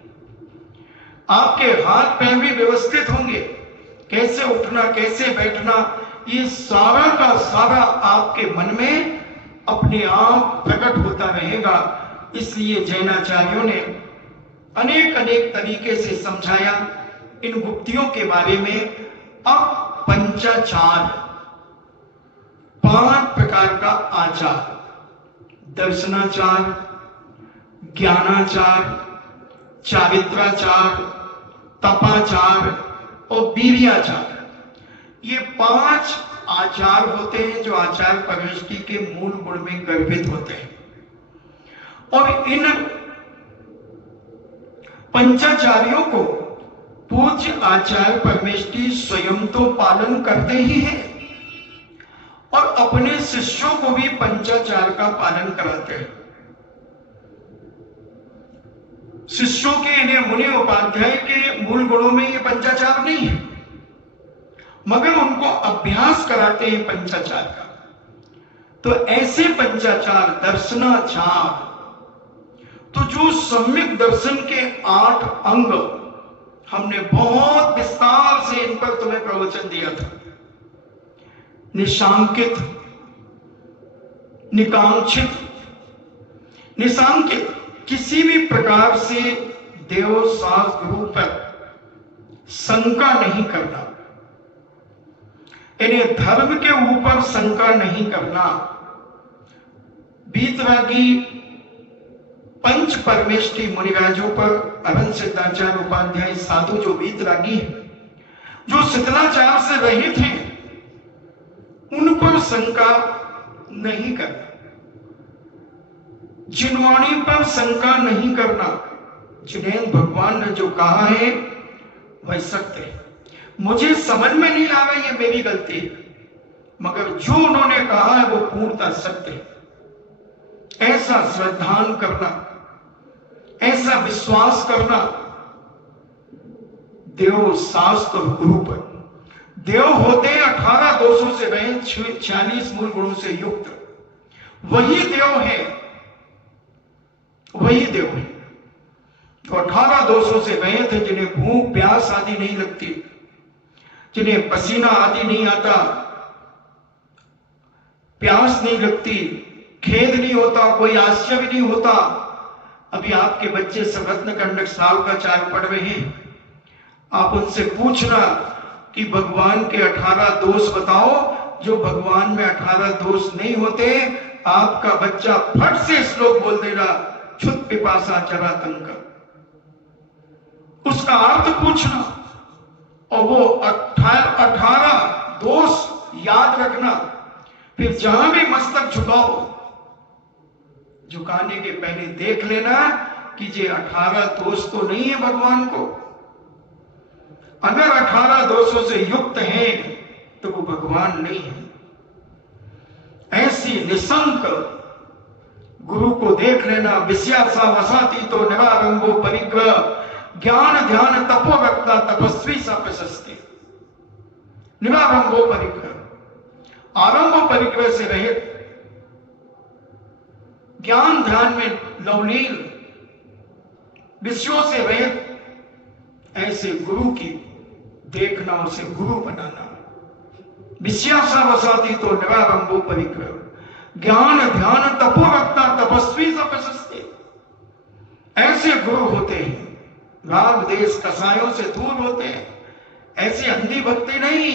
आपके हाथ पैर भी व्यवस्थित होंगे, कैसे उठना कैसे बैठना, ये सारा का सारा आपके मन में अपने आप प्रकट होता रहेगा। इसलिए जैनाचार्यों ने अनेक अनेक तरीके से समझाया इन गुप्तियों के बारे में। अब पंचाचार, 5 प्रकार का आचार, दर्शनाचार, ज्ञानाचार, चारित्राचार, तपाचार और वीर्याचार, ये 5 आचार होते हैं जो आचार परमेष्टि के मूल गुण में गर्भित होते हैं। और इन पंचाचार्यों को पूज्य आचार्य परमेष्टि स्वयं तो पालन करते ही हैं और अपने शिष्यों को भी पंचाचार का पालन कराते हैं। शिष्यों के इन्हें मुनि उपाध्याय के मूल गुणों में ये पंचाचार नहीं है, मगर उनको अभ्यास कराते हैं पंचाचार का। तो ऐसे पंचाचार, दर्शनाचार, तो जो सम्यक दर्शन के 8 अंग, हमने बहुत विस्तार से इन पर तुम्हें प्रवचन दिया था। निशांकित, निकांक्षित, निशांकित किसी भी प्रकार से देव शास्त्र गुरु पर शंका नहीं करना, इन्हें धर्म के ऊपर शंका नहीं करना। बीतरागी पंच परमेष्ठी मुनिराजों पर अरन सिद्धाचार्य उपाध्याय साधु जो बीतरागी है, जो शिथिलाचार से रहित हैं, उन पर शंका नहीं करना, जिनवाणी पर शंका नहीं करना। जिन्हें भगवान ने जो कहा है वह सत्य है। मुझे समझ में नहीं आ रहा, ये मेरी गलती है, मगर जो उन्होंने कहा है वो पूर्णतः सत्य है। ऐसा श्रद्धान करना, ऐसा विश्वास करना देव शास्त्र और गुरु पर। देव होते 18 दोषों से रहित, 46 मूल गुणों से युक्त। वही देव है, वही देव है तो 18 दोषों से रहित है, जिन्हें भूख प्यास आदि नहीं लगती, जिन्हें पसीना आदि नहीं आता, प्यास नहीं लगती, खेद नहीं होता, कोई आश्चर्य नहीं होता। अभी आपके बच्चे सब रत्न कंडक साल का 4 पढ़ रहे हैं, आप उनसे पूछना कि भगवान के 18 दोष बताओ। जो भगवान में 18 दोष नहीं होते, आपका बच्चा फट से श्लोक बोल देगा, क्षुत पिपासा जरातंक। उसका अर्थ पूछना और वो 18 दोष याद रखना। फिर जहां भी मस्तक झुकाओ, झुकाने के पहले देख लेना कि ये 18 दोष तो नहीं है भगवान को। अगर 18 दोषों से युक्त है तो वो भगवान नहीं है। ऐसी निशंक गुरु को देख लेना। विषयासा वसाती तो निरारंभो परिग्रह, ज्ञान ध्यान तपो रखता तपस्वी सा प्रशस्ति। निरारंभो परिग्रह, आरंभ परिग्रह से रहित, ज्ञान ध्यान में लवलीन, विषयों से रहित, ऐसे गुरु की देखना, उसे गुरु बनाना। विषयासा वसाती तो निरारंभो परिग्रह, ज्ञान ध्यान तपो रखता तपस्वी सा प्रशस्ति। ऐसे गुरु होते हैं, राग देश कसायों से दूर होते हैं। ऐसी अंधी भक्ति नहीं।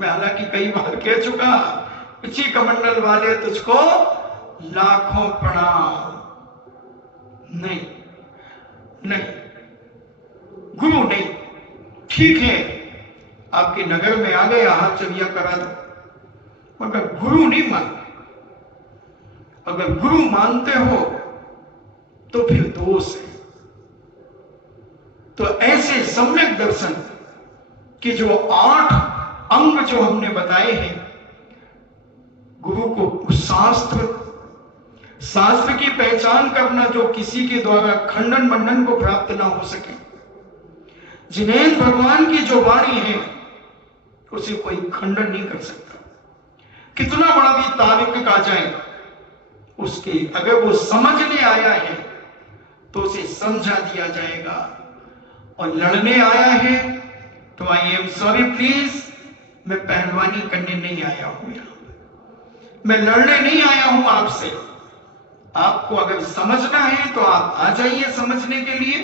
मैं हालांकि कई बार कह चुका, पिछी कमंडल वाले तुझको लाखों प्रणाम। नहीं नहीं, गुरु नहीं। ठीक है, आपके नगर में आ गए, हाथ चलिया करा दो, मगर गुरु नहीं मानते। अगर गुरु मानते हो तो फिर दोष है। तो ऐसे सम्यक दर्शन के जो 8 अंग जो हमने बताए हैं, गुरु को शास्त्र की पहचान करना, जो किसी के द्वारा खंडन मंडन को प्राप्त ना हो सके। जिनेन्द्र भगवान की जो वाणी है उसे कोई खंडन नहीं कर सकता। कितना बड़ा भी तार्किक आ जाए, उसके अगर वो समझने आया है तो उसे समझा दिया जाएगा। और लड़ने आया है तो आई एम सॉरी प्लीज, मैं पहलवानी करने नहीं आया हूं यहां, मैं लड़ने नहीं आया हूं आपसे। आपको अगर समझना है तो आप आ जाइए समझने के लिए,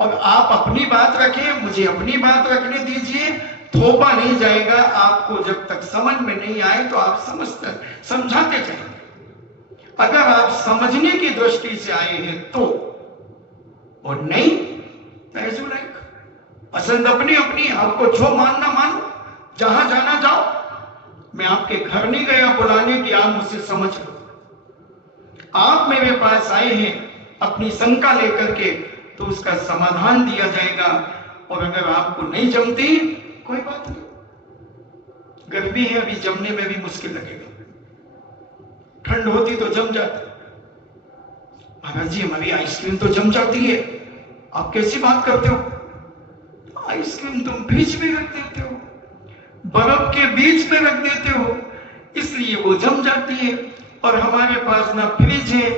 और आप अपनी बात रखें, मुझे अपनी बात रखने दीजिए। थोपा नहीं जाएगा। आपको जब तक समझ में नहीं आए तो आप समझाते जाएंगे। अगर आप समझने की दृष्टि से आए हैं तो, और नहीं लाइक पसंद अपनी अपनी, आपको जो मानना मानो, जहां जाना जाओ। मैं आपके घर नहीं गया बुलाने की आप मुझसे समझ लो। आप मेरे पास आए हैं अपनी शंका लेकर के, तो उसका समाधान दिया जाएगा। और अगर आपको नहीं जमती, कोई बात नहीं। गर्मी है, अभी जमने में भी मुश्किल लगेगा। ठंड होती तो जम जाती। महाराज जी, हमारी आइसक्रीम तो जम जाती है, आप कैसी बात करते हो? आइसक्रीम तुम बीच में रख देते हो, बर्फ के बीच में रख देते हो, इसलिए वो जम जाती है। और हमारे पास ना फ्रिज है,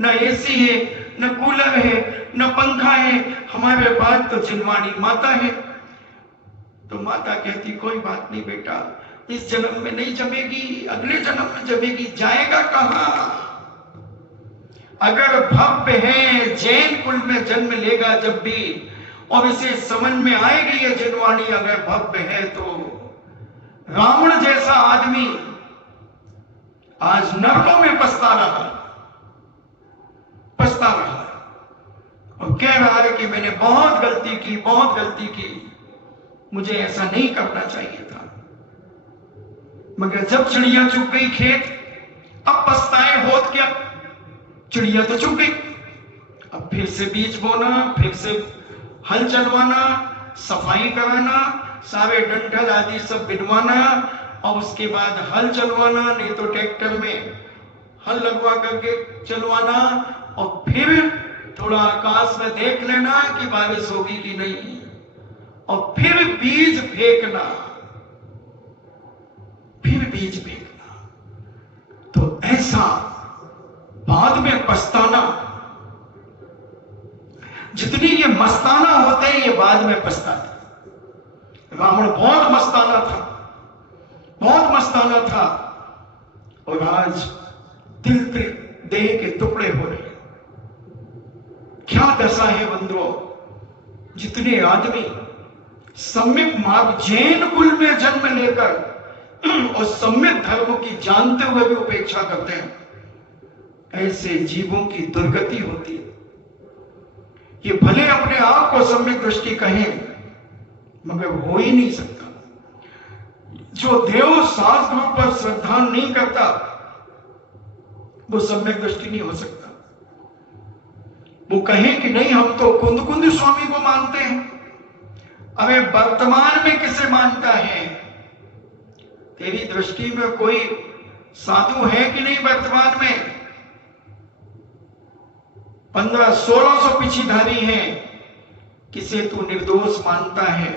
ना एसी है, न कूलर है, न पंखा है, हमारे पास तो जिनवानी माता है। तो माता कहती, कोई बात नहीं बेटा, इस जन्म में नहीं जमेगी, अगले जन्म में जमेगी। जाएगा कहां? अगर भव्य है जैन कुल में जन्म लेगा जब भी, और इसे समझ में आएगी ये जिनवाणी अगर भव्य है तो रावण जैसा आदमी आज नरकों में पछता रहा और कह रहा है कि मैंने बहुत गलती की, मुझे ऐसा नहीं करना चाहिए था। मगर जब चिड़िया चुग गई खेत, अब पछताए होत क्या, चिड़िया तो चुग गई। अब फिर से बीज बोना, फिर से हल चलवाना, सफाई कराना, सारे डंठल आदि सब बिनवाना, और उसके बाद हल चलवाना, नहीं तो ट्रैक्टर में हल लगवा करके चलवाना, और फिर थोड़ा आकाश में देख लेना कि बारिश होगी कि नहीं, और फिर बीज फेंकना, तो ऐसा बाद में पछताना, जितनी ये मस्ताना होते हैं ये बाद में पछताते। रावण बहुत मस्ताना था और आज दिल देह के टुकड़े हो रहे। क्या दशा है बंधुओं, जितने आदमी सम्यक मार्ग जैन कुल में जन्म लेकर और सम्यक धर्म की जानते हुए भी उपेक्षा करते हैं, ऐसे जीवों की दुर्गति होती है। ये भले अपने आप को सम्यक दृष्टि कहें, मगर हो ही नहीं सकता। जो देव शास्त्रों पर श्रद्धा नहीं करता वो सम्यक दृष्टि नहीं हो सकता। वो कहे कि नहीं हम तो कुंद स्वामी को मानते हैं। अबे वर्तमान में किसे मानता है? तेरी दृष्टि में कोई साधु है कि नहीं वर्तमान में? 1500-1600 पीछीधारी हैं, किसे तू निर्दोष मानता है?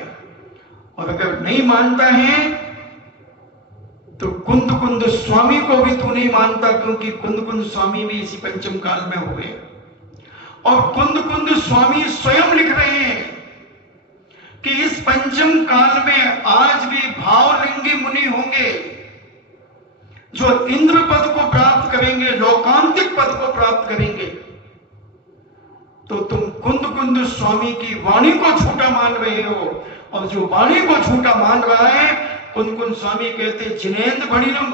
और अगर नहीं मानता है तो कुंद स्वामी को भी तू नहीं मानता, क्योंकि कुंद स्वामी भी इसी पंचम काल में हुए। और कुंद स्वामी स्वयं लिख रहे हैं कि इस पंचम काल में आज भी भावलिंगी मुनि होंगे जो इंद्र पद को प्राप्त करेंगे, लोकांतिक पद को प्राप्त करेंगे। तो तुम कुंद स्वामी की वाणी को झूठा मान रहे हो, और जो वाणी को झूठा मान रहा है, कुंद स्वामी कहते जिनेंद्र बणिनम,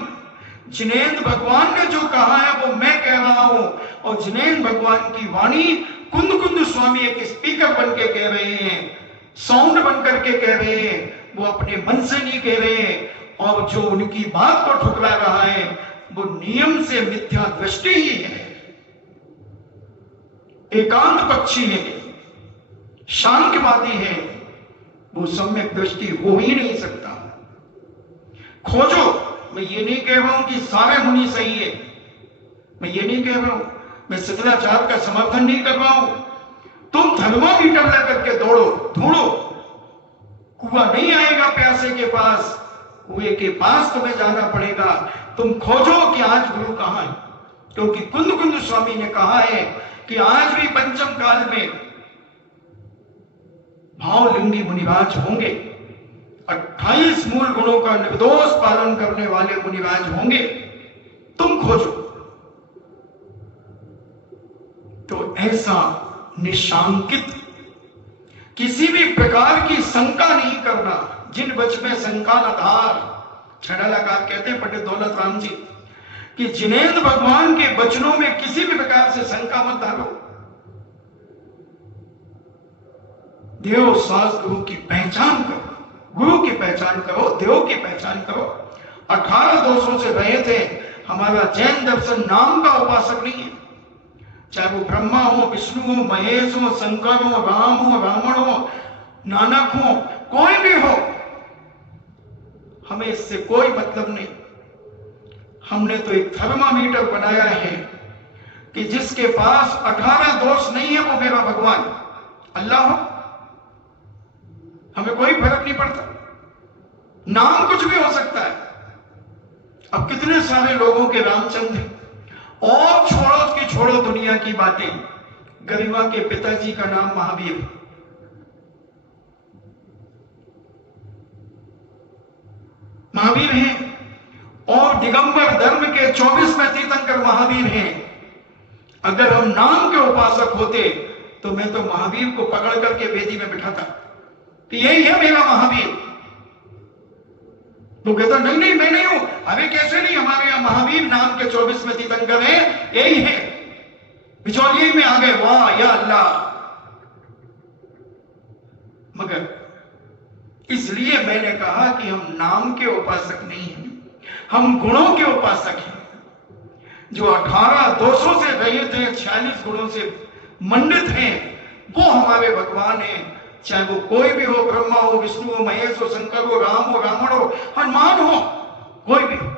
जिनेंद्र भगवान ने जो कहा है वो मैं कह रहा हूं। और जिनेंद्र भगवान की वाणी कुंद स्वामी एक स्पीकर बन के कह रहे हैं, साउंड बन करके कह रहे हैं, वो अपने मन से नहीं कह रहे हैं। और जो उनकी बात को ठुकरा रहा है वो नियम से मिथ्या दृष्टि ही है, एकांत पक्षी है, शांतिवादी है, वो सम्यक दृष्टि हो ही नहीं सकता। खोजो, मैं ये नहीं कह रहा हूं कि सारे मुनि सही है, मैं ये नहीं कह रहा हूं, मैं शिथिलाचार का समर्थन नहीं कर रहा हूं। तुम थर्मामीटर लेकर के दौड़ो, ढूंढो, कुआं नहीं आएगा प्यासे के पास, कुएं के पास तुम्हें जाना पड़ेगा। तुम खोजो कि आज गुरु कहां है, क्योंकि कुंद स्वामी ने कहा है कि आज भी पंचम काल में भावलिंगी मुनिराज होंगे, 28 मूल गुणों का निर्दोष पालन करने वाले मुनिराज होंगे। तुम खोजो। तो ऐसा निशांकित, किसी भी प्रकार की शंका नहीं करना। जिन वच में शंका न धार, छड़लाकार कहते हैं पंडित दौलत राम जी कि जिनेंद्र भगवान के वचनों में किसी भी प्रकार से शंका मत डालो। देव शास्त्र गुरु की पहचान करो, गुरु की पहचान करो, देव की पहचान करो। 18 दोषों से रहे थे। हमारा जैन दर्शन नाम का उपासक नहीं है, चाहे वो ब्रह्मा हो, विष्णु हो, महेश हो, शंकर हो, राम हो, रावण हो, नानक हो, कोई भी हो, हमें इससे कोई मतलब नहीं। हमने तो एक थर्मामीटर बनाया है कि जिसके पास 18 दोष नहीं है वो मेरा भगवान अल्लाह हो, हमें कोई फर्क नहीं पड़ता। नाम कुछ भी हो सकता है। अब कितने सारे लोगों के रामचंद्र हैं। और छोड़ो दुनिया की बातें। गरिमा के पिताजी का नाम महावीर, महावीर हैं। और दिगंबर धर्म के 24 में तीर्थंकर महावीर हैं। अगर हम नाम के उपासक होते तो मैं तो महावीर को पकड़ करके वेदी में बिठाता कि यही है मेरा महावीर। तो कहता नहीं नहीं मैं नहीं हूं। अरे कैसे नहीं, हमारे यहां महावीर नाम के 24वें तीर्थंकर है, यही है। बिचौलिए में आ गए, वाह या अल्लाह। मगर इसलिए मैंने कहा कि हम नाम के उपासक नहीं हैं, हम गुणों के उपासक हैं। जो 18 दोषों से रहित हैं, 46 गुणों से मंडित हैं, वो हमारे भगवान हैं। चाहे वो कोई भी हो, ब्रह्मा हो, विष्णु हो, महेश हो, शंकर हो, राम हो, रावण हो, हनुमान हो, कोई भी हो।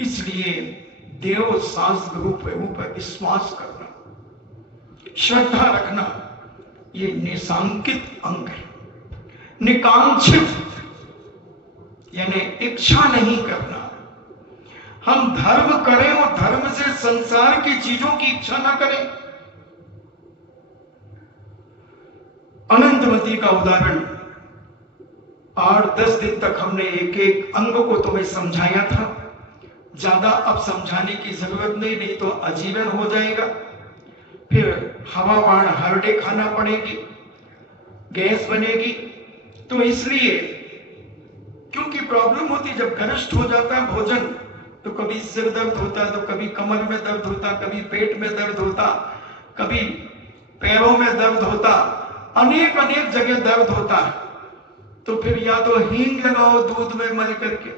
इसलिए देव शास्त्र गुरु प्रभु पर विश्वास करना, श्रद्धा रखना, ये निशांकित अंग है। निकांक्षित यानी इच्छा नहीं करना। हम धर्म करें और धर्म से संसार की चीजों की इच्छा ना करें। अनंतमती का उदाहरण 8-10 दिन तक हमने एक एक अंग को तुम्हें समझाया था। ज्यादा अब समझाने की जरूरत नहीं तो अजीवन हो जाएगा। फिर हवा बाण हर डे खाना पड़ेगी, गैस बनेगी। तो इसलिए क्योंकि प्रॉब्लम होती, जब गरिष्ठ हो जाता है भोजन तो कभी सिर दर्द होता, तो कभी कमर में दर्द होता, कभी पेट में दर्द होता, कभी पैरों में दर्द होता, अनेक अनेक जगह दर्द होता है। तो फिर या तो हींग लगाओ दूध में मल करके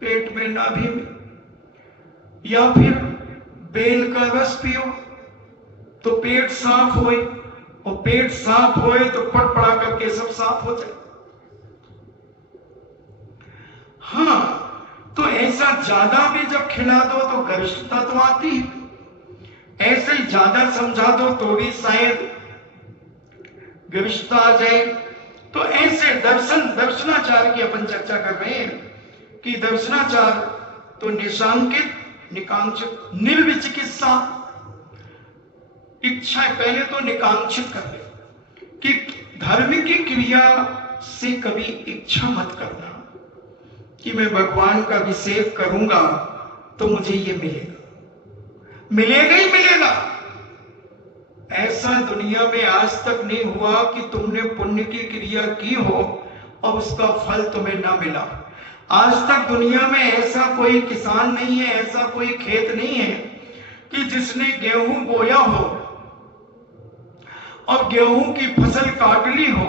पेट में, नाभि में, या फिर बेल का रस पियो तो पेट साफ होए, और पेट साफ होए तो पट पड़ा करके सब साफ हो जाए। हाँ, तो ऐसा ज्यादा भी जब खिला दो तो गरिष्ठता तो आती है। ऐसे ही ज्यादा समझा दो तो भी शायद गरिष्ठता आ जाए। तो ऐसे दर्शनाचार की अपन चर्चा कर रहे हैं कि दर्शनाचार तो निशांकित, निकांक्षित, निर्विचिकित्सा इच्छा। पहले तो निकांक्षित कर ले कि धर्म की क्रिया से कभी इच्छा मत करना कि मैं भगवान का अभिषेक करूंगा तो मुझे ये मिलेगा, मिलेगा ही मिलेगा। ऐसा दुनिया में आज तक नहीं हुआ कि तुमने पुण्य की क्रिया की हो और उसका फल तुम्हें ना मिला। आज तक दुनिया में ऐसा कोई किसान नहीं है, ऐसा कोई खेत नहीं है कि जिसने गेहूं बोया हो और गेहूं की फसल काट ली हो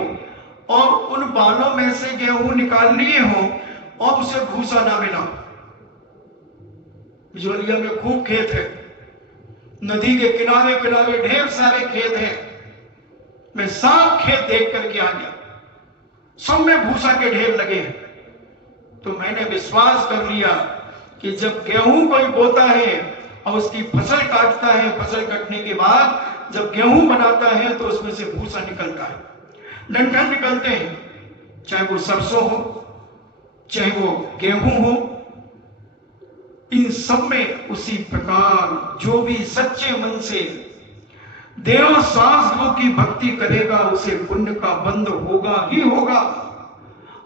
और उन बालों में से गेहूं निकाल लिए हो और उसे भूसा ना मिला। बिजोलिया में खूब खेत है, नदी के किनारे किनारे ढेर सारे खेत हैं। मैं सब खेत देख करके आ गया, सब में भूसा के ढेर लगे हैं। तो मैंने विश्वास कर लिया कि जब गेहूं कोई बोता है और उसकी फसल काटता है, फसल कटने के बाद जब गेहूं बनाता है तो उसमें से भूसा निकलता है, डंठल निकलते हैं, चाहे वो सरसों हो, चाहे वो गेहूं हो। इन सब में उसी प्रकार जो भी सच्चे मन से देव शास्त्रों की भक्ति करेगा उसे पुण्य का बंध होगा ही होगा।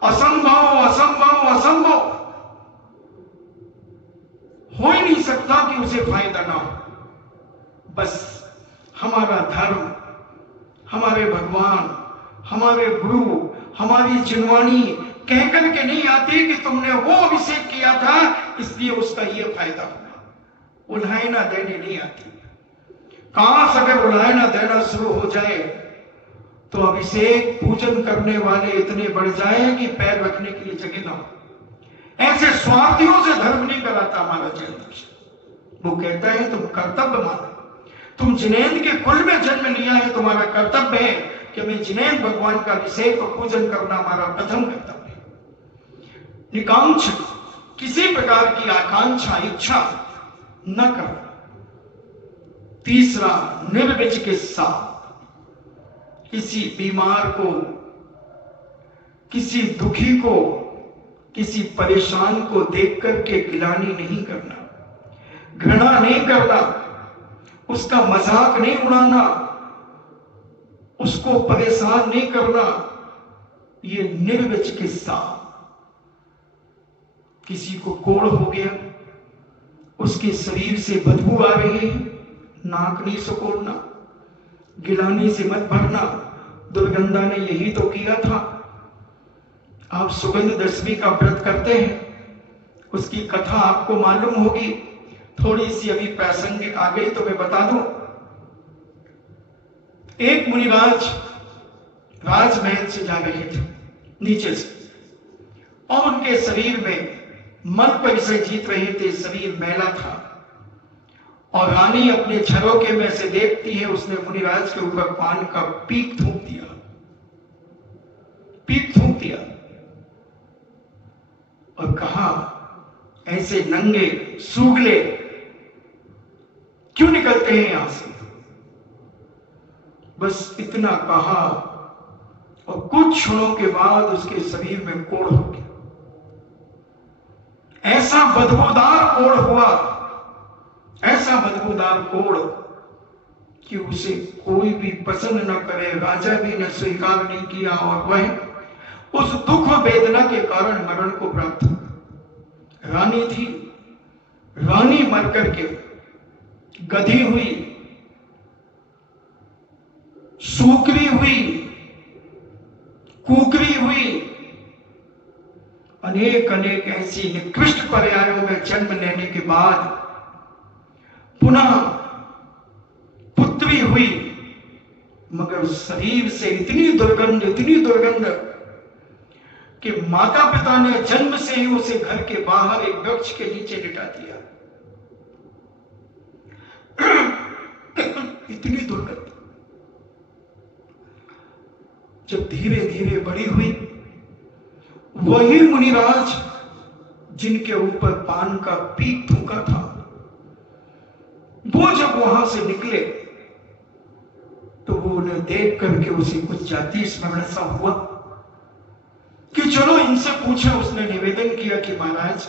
असंभव असंभव असंभव हो ही नहीं सकता कि उसे फायदा ना हो। बस हमारा धर्म, हमारे भगवान, हमारे गुरु, हमारी जिनवाणी कह करके नहीं आती कि तुमने वो अभिषेक किया था इसलिए उसका ये फायदा होगा। उल्हायना देने नहीं आती। काश अगर उल्हायना देना शुरू हो जाए तो अभिषेक पूजन करने वाले इतने बढ़ जाए कि पैर रखने के लिए जगह ना हो। ऐसे स्वार्थियों से धर्म नहीं कराता हमारा जैन दर्शन। वो कहता है तुम कर्तव्य मानो, तुम जिनेंद्र के कुल में जन्म लिया है, तुम्हारा कर्तव्य है कि मैं जिनेंद्र भगवान का अभिषेक और पूजन करना हमारा प्रथम कर्तव्य है। निकांक्ष, किसी प्रकार की आकांक्षा, इच्छा न करना। तीसरा, निर्विचिकित्सा, किसी बीमार को, किसी दुखी को, किसी परेशान को देख करके गिलानी नहीं करना, घृणा नहीं करना, उसका मजाक नहीं उड़ाना, उसको परेशान नहीं करना। ये निर्विचिकित्सा। किसी को कोढ़ हो गया, उसके शरीर से बदबू आ रही है, नाक नहीं सुकोड़ना, गिलानी से मत भरना, दुर्गंधा ने यही तो किया था। आप सुगंध दशमी का व्रत करते हैं, उसकी कथा आपको मालूम होगी, थोड़ी सी अभी प्रासंगिक आ गई तो मैं बता दूं। एक मुनिराज राजमहल से जा रहे थे नीचे से, और उनके शरीर में मल परिचय जीत रहे थे, शरीर मैला था, और रानी अपने झरोके में से देखती है, उसने मुनिराज के ऊपर पान का पीक थूक दिया, पीक थूक दिया और कहा, ऐसे नंगे सूगले क्यों निकलते हैं यहां से। बस इतना कहा और कुछ क्षणों के बाद उसके शरीर में कोढ़ हो गया। ऐसा बदबूदार कोढ़ हुआ, ऐसा बदबूदार कोढ़ कि उसे कोई भी पसंद न करे, राजा भी ने स्वीकार नहीं किया, और वह उस दुख और वेदना के कारण मरण को प्राप्त हुआ। रानी थी, रानी मर करके गधी हुई, सूकरी हुई, कुकरी हुई, अनेक अनेक ऐसी निकृष्ट पर्यायों में जन्म लेने के बाद पुनः पुत्री हुई, मगर शरीर से इतनी दुर्गंध कि माता पिता ने जन्म से ही उसे घर के बाहर एक वृक्ष के नीचे लिटा दिया। इतनी दुर्गंध। जब धीरे धीरे बड़ी हुई, वही मुनिराज जिनके ऊपर पान का पीक थूका था, वो जब वहां से निकले तो वो उन्हें देख करके उसे कुछ जाति स्मरण सा हुआ कि चलो इनसे पूछे। उसने निवेदन किया कि महाराज,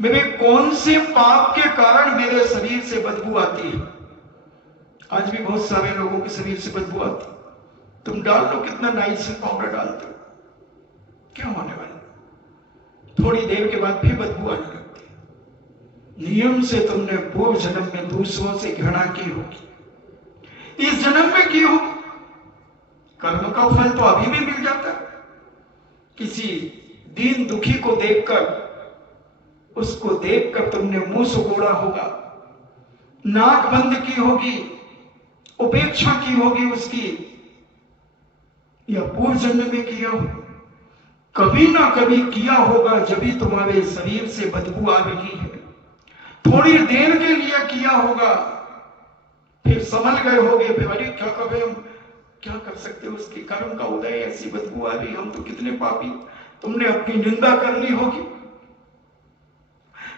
मेरे कौन से पाप के कारण मेरे शरीर से बदबू आती है। आज भी बहुत सारे लोगों के शरीर से बदबू आती है, तुम डाल लो कितना नाइसिल पाउडर डालते हो, क्या होने वाला, थोड़ी देर के बाद फिर बदबू आने लगती है। नियम से तुमने पूर्व जन्म में दूसरों से घृणा की होगी, इस जन्म में की हो, कर्म का फल तो अभी भी मिल जाता है। किसी दीन दुखी को देखकर, उसको देखकर तुमने मुंह सुकोड़ा होगा, नाक बंद की होगी, उपेक्षा की होगी उसकी, या पूर्व जन्म में किया हो, कभी ना कभी किया होगा, जब भी तुम्हारे शरीर से बदबू आ रही है। थोड़ी देर के लिए किया होगा, फिर समझ गए होगे, फिर अरे क्या करें हम, क्या कर सकते हो, उसके कर्म का उदय, ऐसी बदबू आ रही, हम तो कितने पापी। तुमने अपनी निंदा कर ली होगी,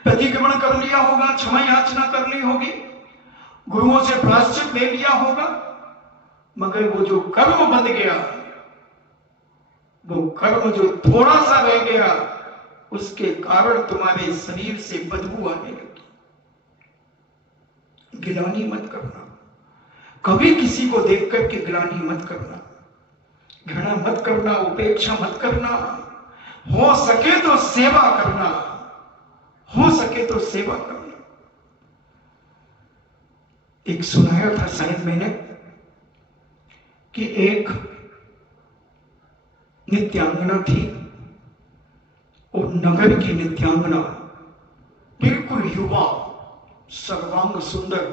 प्रतिक्रमण कर लिया होगा, क्षमा याचना कर ली होगी, गुरुओं से प्रायश्चित ले लिया होगा, मगर वो जो कर्म बंध गया, वो कर्म जो थोड़ा सा रह गया, उसके कारण तुम्हारे शरीर से बदबू आने लगी। गिलानी मत करना, कभी किसी को देख करके गिलानी मत करना, घृणा मत करना, उपेक्षा मत करना, हो सके तो सेवा करना, हो सके तो सेवा करना। एक सुनाया था शायद मैंने कि एक नित्यांगना थी, और नगर की नित्यांगना बिल्कुल युवा, सर्वांग सुंदर,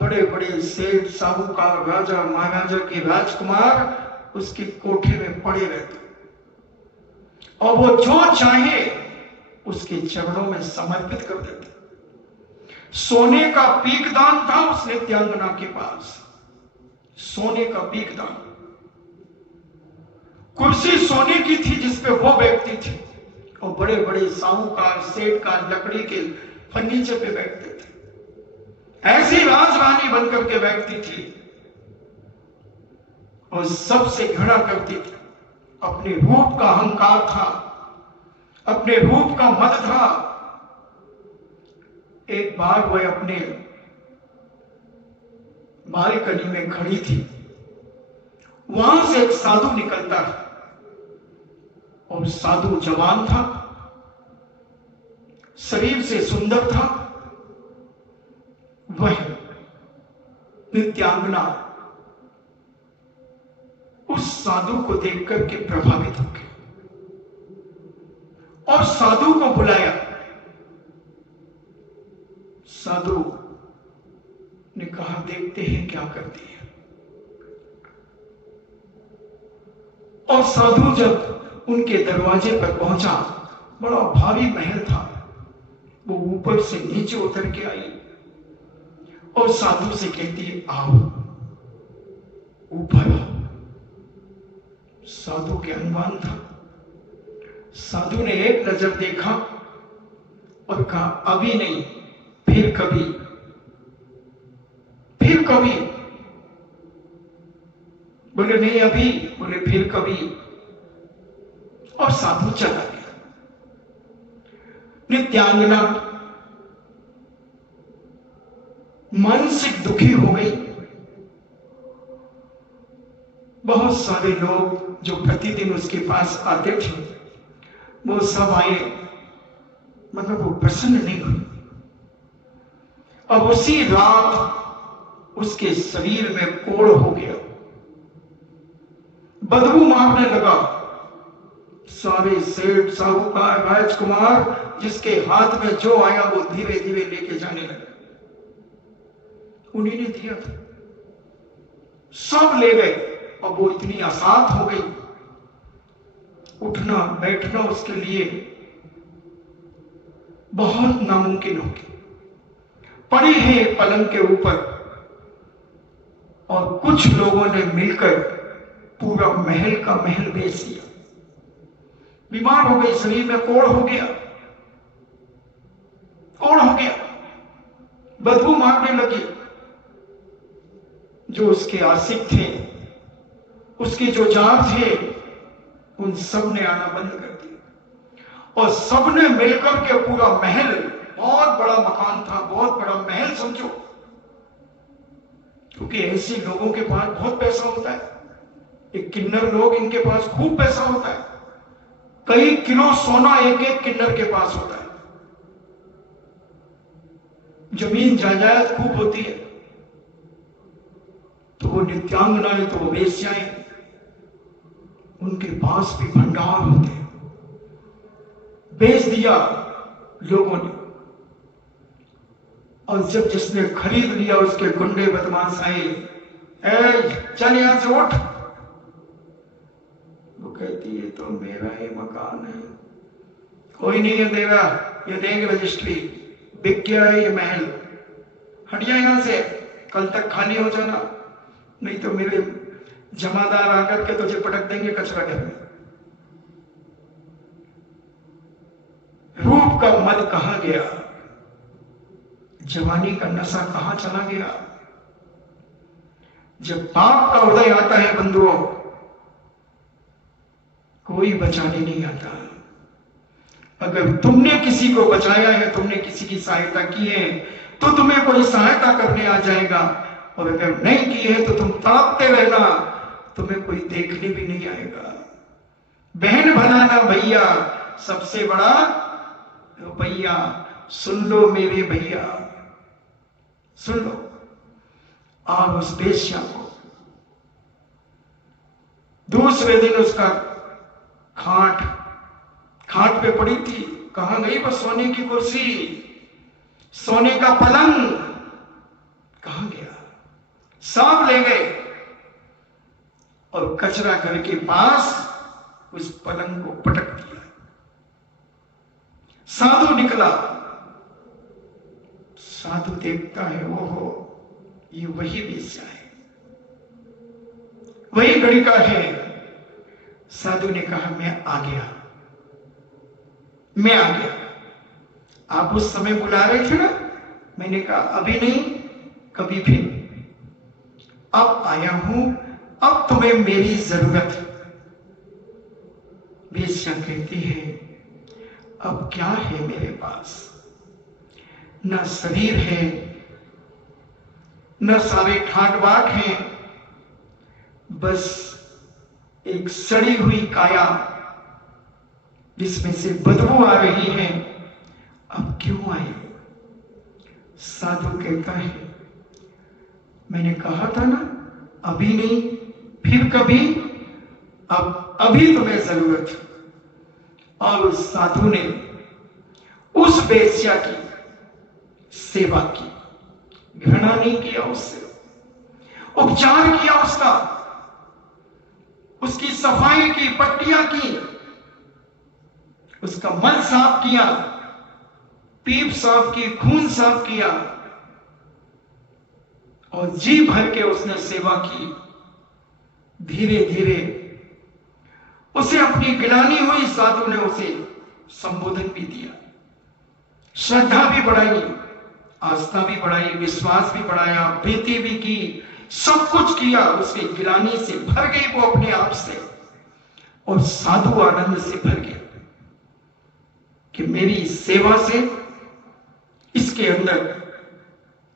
बड़े बड़े सेठ साहूकार, राजा महाराजा के राजकुमार उसके कोठे में पड़े रहते, और वो जो चाहे उसके चरणों में समर्पित कर देते। सोने का पीकदान था उस नित्यांगना के पास, सोने का पीकदान, कुर्सी सोने की थी जिसपे वो व्यक्ति थे, और बड़े बड़े साहूकार सेठ का लकड़ी के फर्नीचर पे बैठते थे। ऐसी राजरानी बनकर के बैठती थी, और सबसे घृणा करती थी। अपने रूप का अहंकार था, अपने रूप का मद था। एक बार वह अपने बालकनी में खड़ी थी, वहां से एक साधु निकलता है, और साधु जवान था, शरीर से सुंदर था, वह नित्यांगना उस साधु को देख करके प्रभावित हो गई और साधु को बुलाया। साधु ने कहा, देखते हैं क्या करती है। और साधु जब उनके दरवाजे पर पहुंचा, बड़ा भारी महल था, वो ऊपर से नीचे उतर के आई और साधु से कहती है, आओ ऊपर आओ। साधु के अनुमान था। साधु ने एक नजर देखा और कहा, अभी नहीं, फिर कभी, फिर कभी। बोले नहीं अभी, बोले फिर कभी। और साधु चला गया। नित्यांगना मानसिक दुखी हो गई। बहुत सारे लोग जो प्रतिदिन उसके पास आते थे, वो सब आए, मगर वो प्रसन्न नहीं हुई। अब उसी रात उसके शरीर में कोढ़ हो गया, बदबू मारने लगा। सारे सेठ, साहूकार, राजकुमार, जिसके हाथ में जो आया वो धीरे धीरे लेके जाने लगे। उन्हीं ने दिया था, सब ले गए। अब वो इतनी असाध हो गई, उठना बैठना उसके लिए बहुत नामुमकिन हो गया। पड़ी है पलंग के ऊपर और कुछ लोगों ने मिलकर पूरा महल का महल बेच दिया। बीमार हो गई, शरीर में कोढ़ हो गया, कोढ़ हो गया, बदबू मारने लगी। जो उसके आशिक थे, उसके जो जार थे, उन सब ने आना बंद कर दिया और सबने मिलकर के पूरा महल, बहुत बड़ा मकान था, बहुत बड़ा महल समझो, क्योंकि ऐसे लोगों के पास बहुत पैसा होता है। एक किन्नर लोग, इनके पास खूब पैसा होता है, कई किलो सोना एक एक किन्नर के पास होता है, जमीन जायदाद खूब होती है। तो वो नित्यांगनाएं, तो वो वेश्याएं, उनके पास भी भंडार होते हैं। बेच दिया लोगों ने, और जब जिसने खरीद लिया उसके गुंडे बदमाश आए, चल यहां से उठ। वो कहती है, तो मेरा ही मकान है, कोई नहीं है देगा, ये देंगे रजिस्ट्री, बिक गया है ये महल, हट जाए यहां से, कल तक खाली हो जाना, नहीं तो मेरे जमादार आकर के तुझे पटक देंगे कचरा घर में। रूप का मद कहां गया, जवानी का नशा कहां चला गया। जब पाप का उदय आता है बंधुओं, कोई बचाने नहीं आता। अगर तुमने किसी को बचाया है, तुमने किसी की सहायता की है, तो तुम्हें कोई सहायता करने आ जाएगा, और अगर नहीं की है तो तुम तड़पते रहना, तुम्हें कोई देखने भी नहीं आएगा। बहन बनाना भैया सबसे बड़ा भैया, सुन लो मेरे भैया, सुन लो। और उस वेश्या को दूसरे दिन उसका खाट पे पड़ी थी, कहां गई वो सोने की कुर्सी, सोने का पलंग कहां गया, सब ले गए और कचरा घर के पास उस पलंग को पटक दिया। साधु निकला, साधु देखता है, ओहो ये वही वेश्या है, वही लड़का है। साधु ने कहा, मैं आ गया, मैं आ गया। आप उस समय बुला रहे थे ना, मैंने कहा अभी नहीं, कभी फिर, अब आया हूं, अब तुम्हें मेरी जरूरत है। वेश्या कहती है, अब क्या है मेरे पास, न शरीर है, न सारे ठाट बाट हैं, बस एक सड़ी हुई काया जिसमें से बदबू आ रही है। अब क्यों आए, साधु कहता है, मैंने कहा था ना, अभी नहीं फिर कभी, अब अभी तुम्हें जरूरत है। और उस साधु ने उस वेश्या की सेवा की, घृणा नहीं किया, उससे उपचार किया, उसकी सफाई की, पट्टियां की, उसका मल साफ किया, पीप साफ की, खून साफ किया और जी भर के उसने सेवा की। धीरे धीरे उसे अपनी गिलानी हुई, साधु ने उसे संबोधन भी दिया, श्रद्धा भी बढ़ाई, आस्था भी बढ़ाई, विश्वास भी बढ़ाया, प्रीति भी की, सब कुछ किया। उसकी गिलानी से भर गई वो अपने आप से, और साधु आनंद से भर गया कि मेरी सेवा से इसके अंदर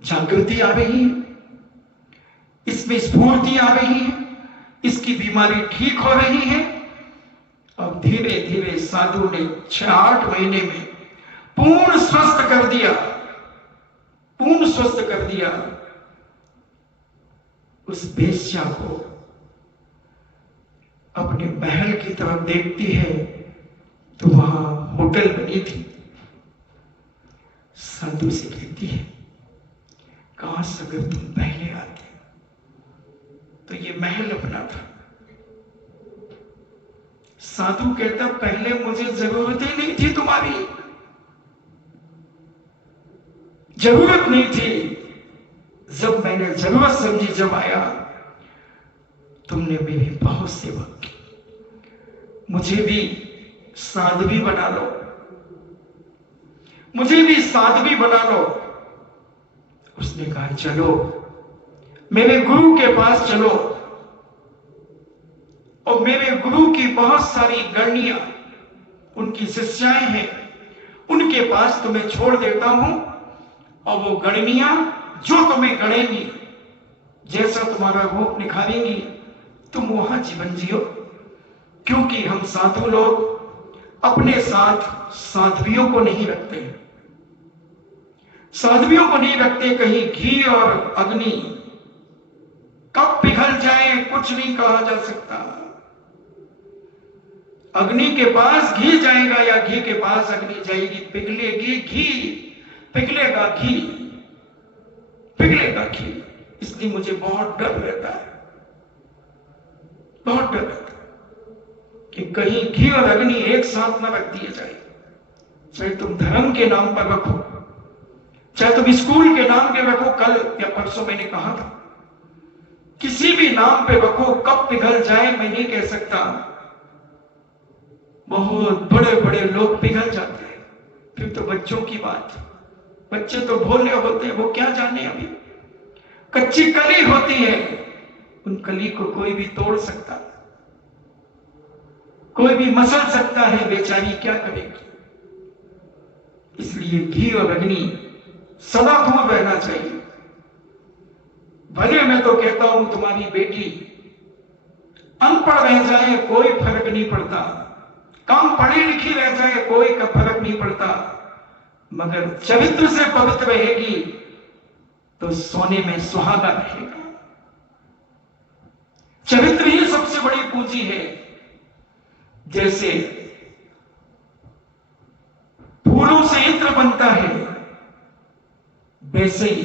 जागृति आ रही है, इसमें स्फूर्ति आ रही है, इसकी बीमारी ठीक हो रही है। अब धीरे धीरे साधु ने 6-8 महीने में पूर्ण स्वस्थ कर दिया, पूर्ण स्वस्थ कर दिया। उस वेश्या को अपने महल की तरफ देखती है तो वहां होटल बनी थी। साधु से कहती है, काश अगर तुम पहले आते तो ये महल अपना था। साधु कहता, पहले मुझे जरूरत ही नहीं थी तुम्हारी, जरूरत नहीं थी। जब मैंने जरूरत समझी, जब आया, तुमने मेरी बहुत सेवा की, मुझे भी साध्वी बना लो, मुझे भी साध्वी बना लो। उसने कहा, चलो मेरे गुरु के पास चलो, और मेरे गुरु की बहुत सारी गणियां, उनकी शिष्याएं हैं, उनके पास तुम्हें छोड़ देता हूं, और वो गणनियां जो तुम्हें गणेंगी, जैसा तुम्हारा रूप निखारेंगी, तुम वहां जीवन जियो। क्योंकि हम साधु लोग अपने साथ साध्वियों को नहीं रखते, साध्वियों को नहीं रखते। कहीं घी और अग्नि कब पिघल जाए कुछ नहीं कहा जा सकता। अग्नि के पास घी जाएगा या घी के पास अग्नि जाएगी, पिघलेगी घी, पिघलेगा घी, पिघलेगा घी। इसलिए मुझे बहुत डर रहता है, बहुत डर रहता है कि कहीं घी और अग्नि एक साथ न रख दिए जाए। चाहे तुम धर्म के नाम पर रखो, चाहे तुम स्कूल के नाम पे रखो, कल या परसों मैंने कहा था, किसी भी नाम पे रखो, कब पिघल जाए मैं नहीं कह सकता। बहुत बड़े बड़े लोग पिघल जाते हैं। फिर तो बच्चों की बात, बच्चे तो भोले होते हैं, वो क्या जाने, अभी कच्ची कली होती है, उन कली को कोई भी तोड़ सकता, कोई भी मसल सकता है, बेचारी क्या करेगी। इसलिए घी और अग्नि सदा दूर रहना चाहिए। भले मैं तो कहता हूं तुम्हारी बेटी अनपढ़ रह जाए कोई फर्क नहीं पड़ता, कम पढ़ी लिखी रह जाए कोई का फर्क नहीं पड़ता, मगर चरित्र से पवित्र रहेगी तो सोने में सुहागा रहेगा। चरित्र ही सबसे बड़ी पूंजी है। जैसे फूलों से इत्र बनता है, वैसे ही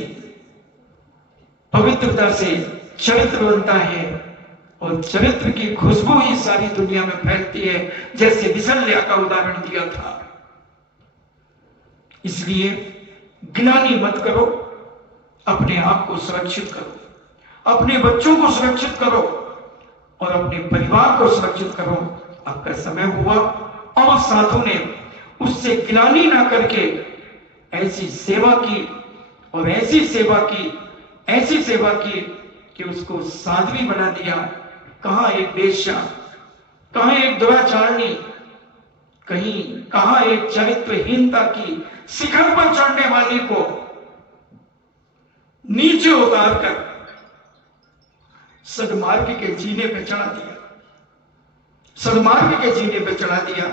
पवित्रता से चरित्र बनता है, और चरित्र की खुशबू ही सारी दुनिया में फैलती है, जैसे विशल्या का उदाहरण दिया था। इसलिए गिलानी मत करो, अपने आप को सुरक्षित करो, अपने बच्चों को सुरक्षित करो और अपने परिवार को सुरक्षित करो। आपका समय हुआ और साधु ने उससे गिलानी ना करके ऐसी सेवा की और ऐसी सेवा की, ऐसी सेवा की कि उसको साध्वी बना दिया। कहां एक वेश्या, कहां एक दुराचारणी, कहां एक चरित्रहीनता की शिखर पर चढ़ने वाली को नीचे उतारकर सदमार्ग के जीने पे चढ़ा दिया, सदमार्ग के जीने पे चढ़ा दिया।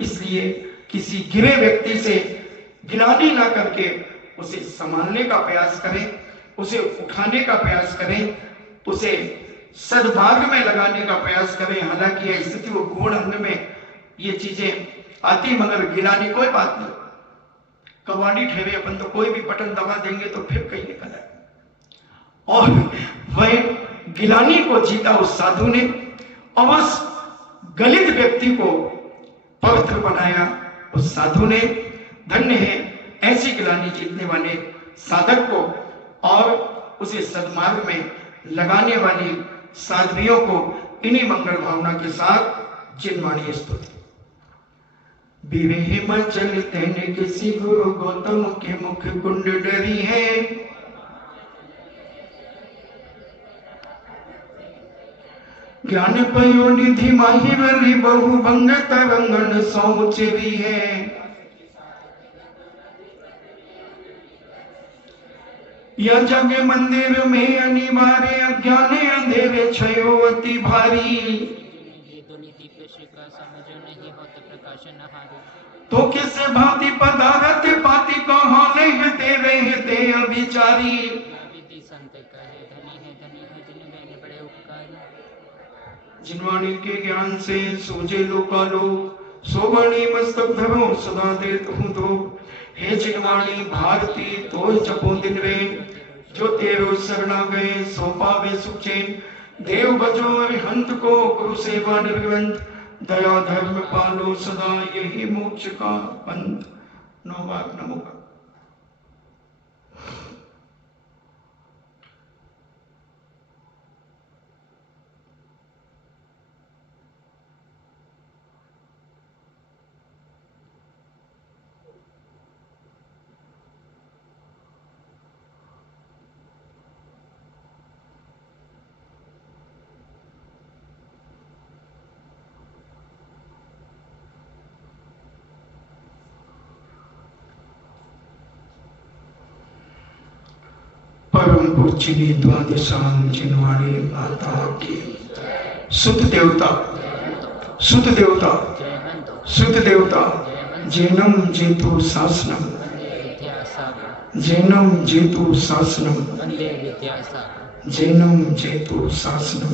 इसलिए किसी गिरे व्यक्ति से गिलानी ना करके उसे संभालने का प्रयास करें, उसे उठाने का प्रयास करें, उसे सद्भाग में लगाने का प्रयास करें। हालांकि यह स्थिति वो गुण अंग में ये चीजें आती, मगर गिलानी कोई बात नहीं। कबाड़ी ठहरे अपन तो कोई भी बटन दबा देंगे तो फिर कहीं निकल आए। और वह गिलानी को जीता उस साधु ने, और उस गलित व्यक्ति को पवित्र बनाया उस साधु ने। धन्य है ऐसी गिलानी जीतने वाले साधक को और उसे सद्मार्ग में लगाने वाली साध्वियों को। इन्हीं मंगल भावना के साथ जिनवाणी स्तुति। विवेह मचल तेने किसी गुरु गौतम के मुख कुंड डरी है, ज्ञान पयो निधि माही बली बहु भंग तरंगन सौचेरी है। या जग मंदिर में अनिवार्य अज्ञाने अंधेरे छयो अति भारी, तो किसे भांति पदारथ पाति कहाने हिते वे हिते अभिचारी। जिनवाणी के ज्ञान से सूझे लोकालो, सोवणी मस्तक धरो सदा देत हूँ दो। हे जिनवाणी भारती तो जपो दिन रेन, जो तेरो शरणा गए सो पावे सुख चैन। देव भजो अरिहंत को गुरु सेवा निर्ग्रंथ, दया धर्म पालो सदा यही मोक्ष का पंथ। नौ बार नमो का परम पूज्य द्वादशाम जिनवाणी माता की। सुत देवता सुत देवता सुत देवता जैनम जेतु शासनम, जैनम जेतु शासनम, जैनम जेतु शासनम।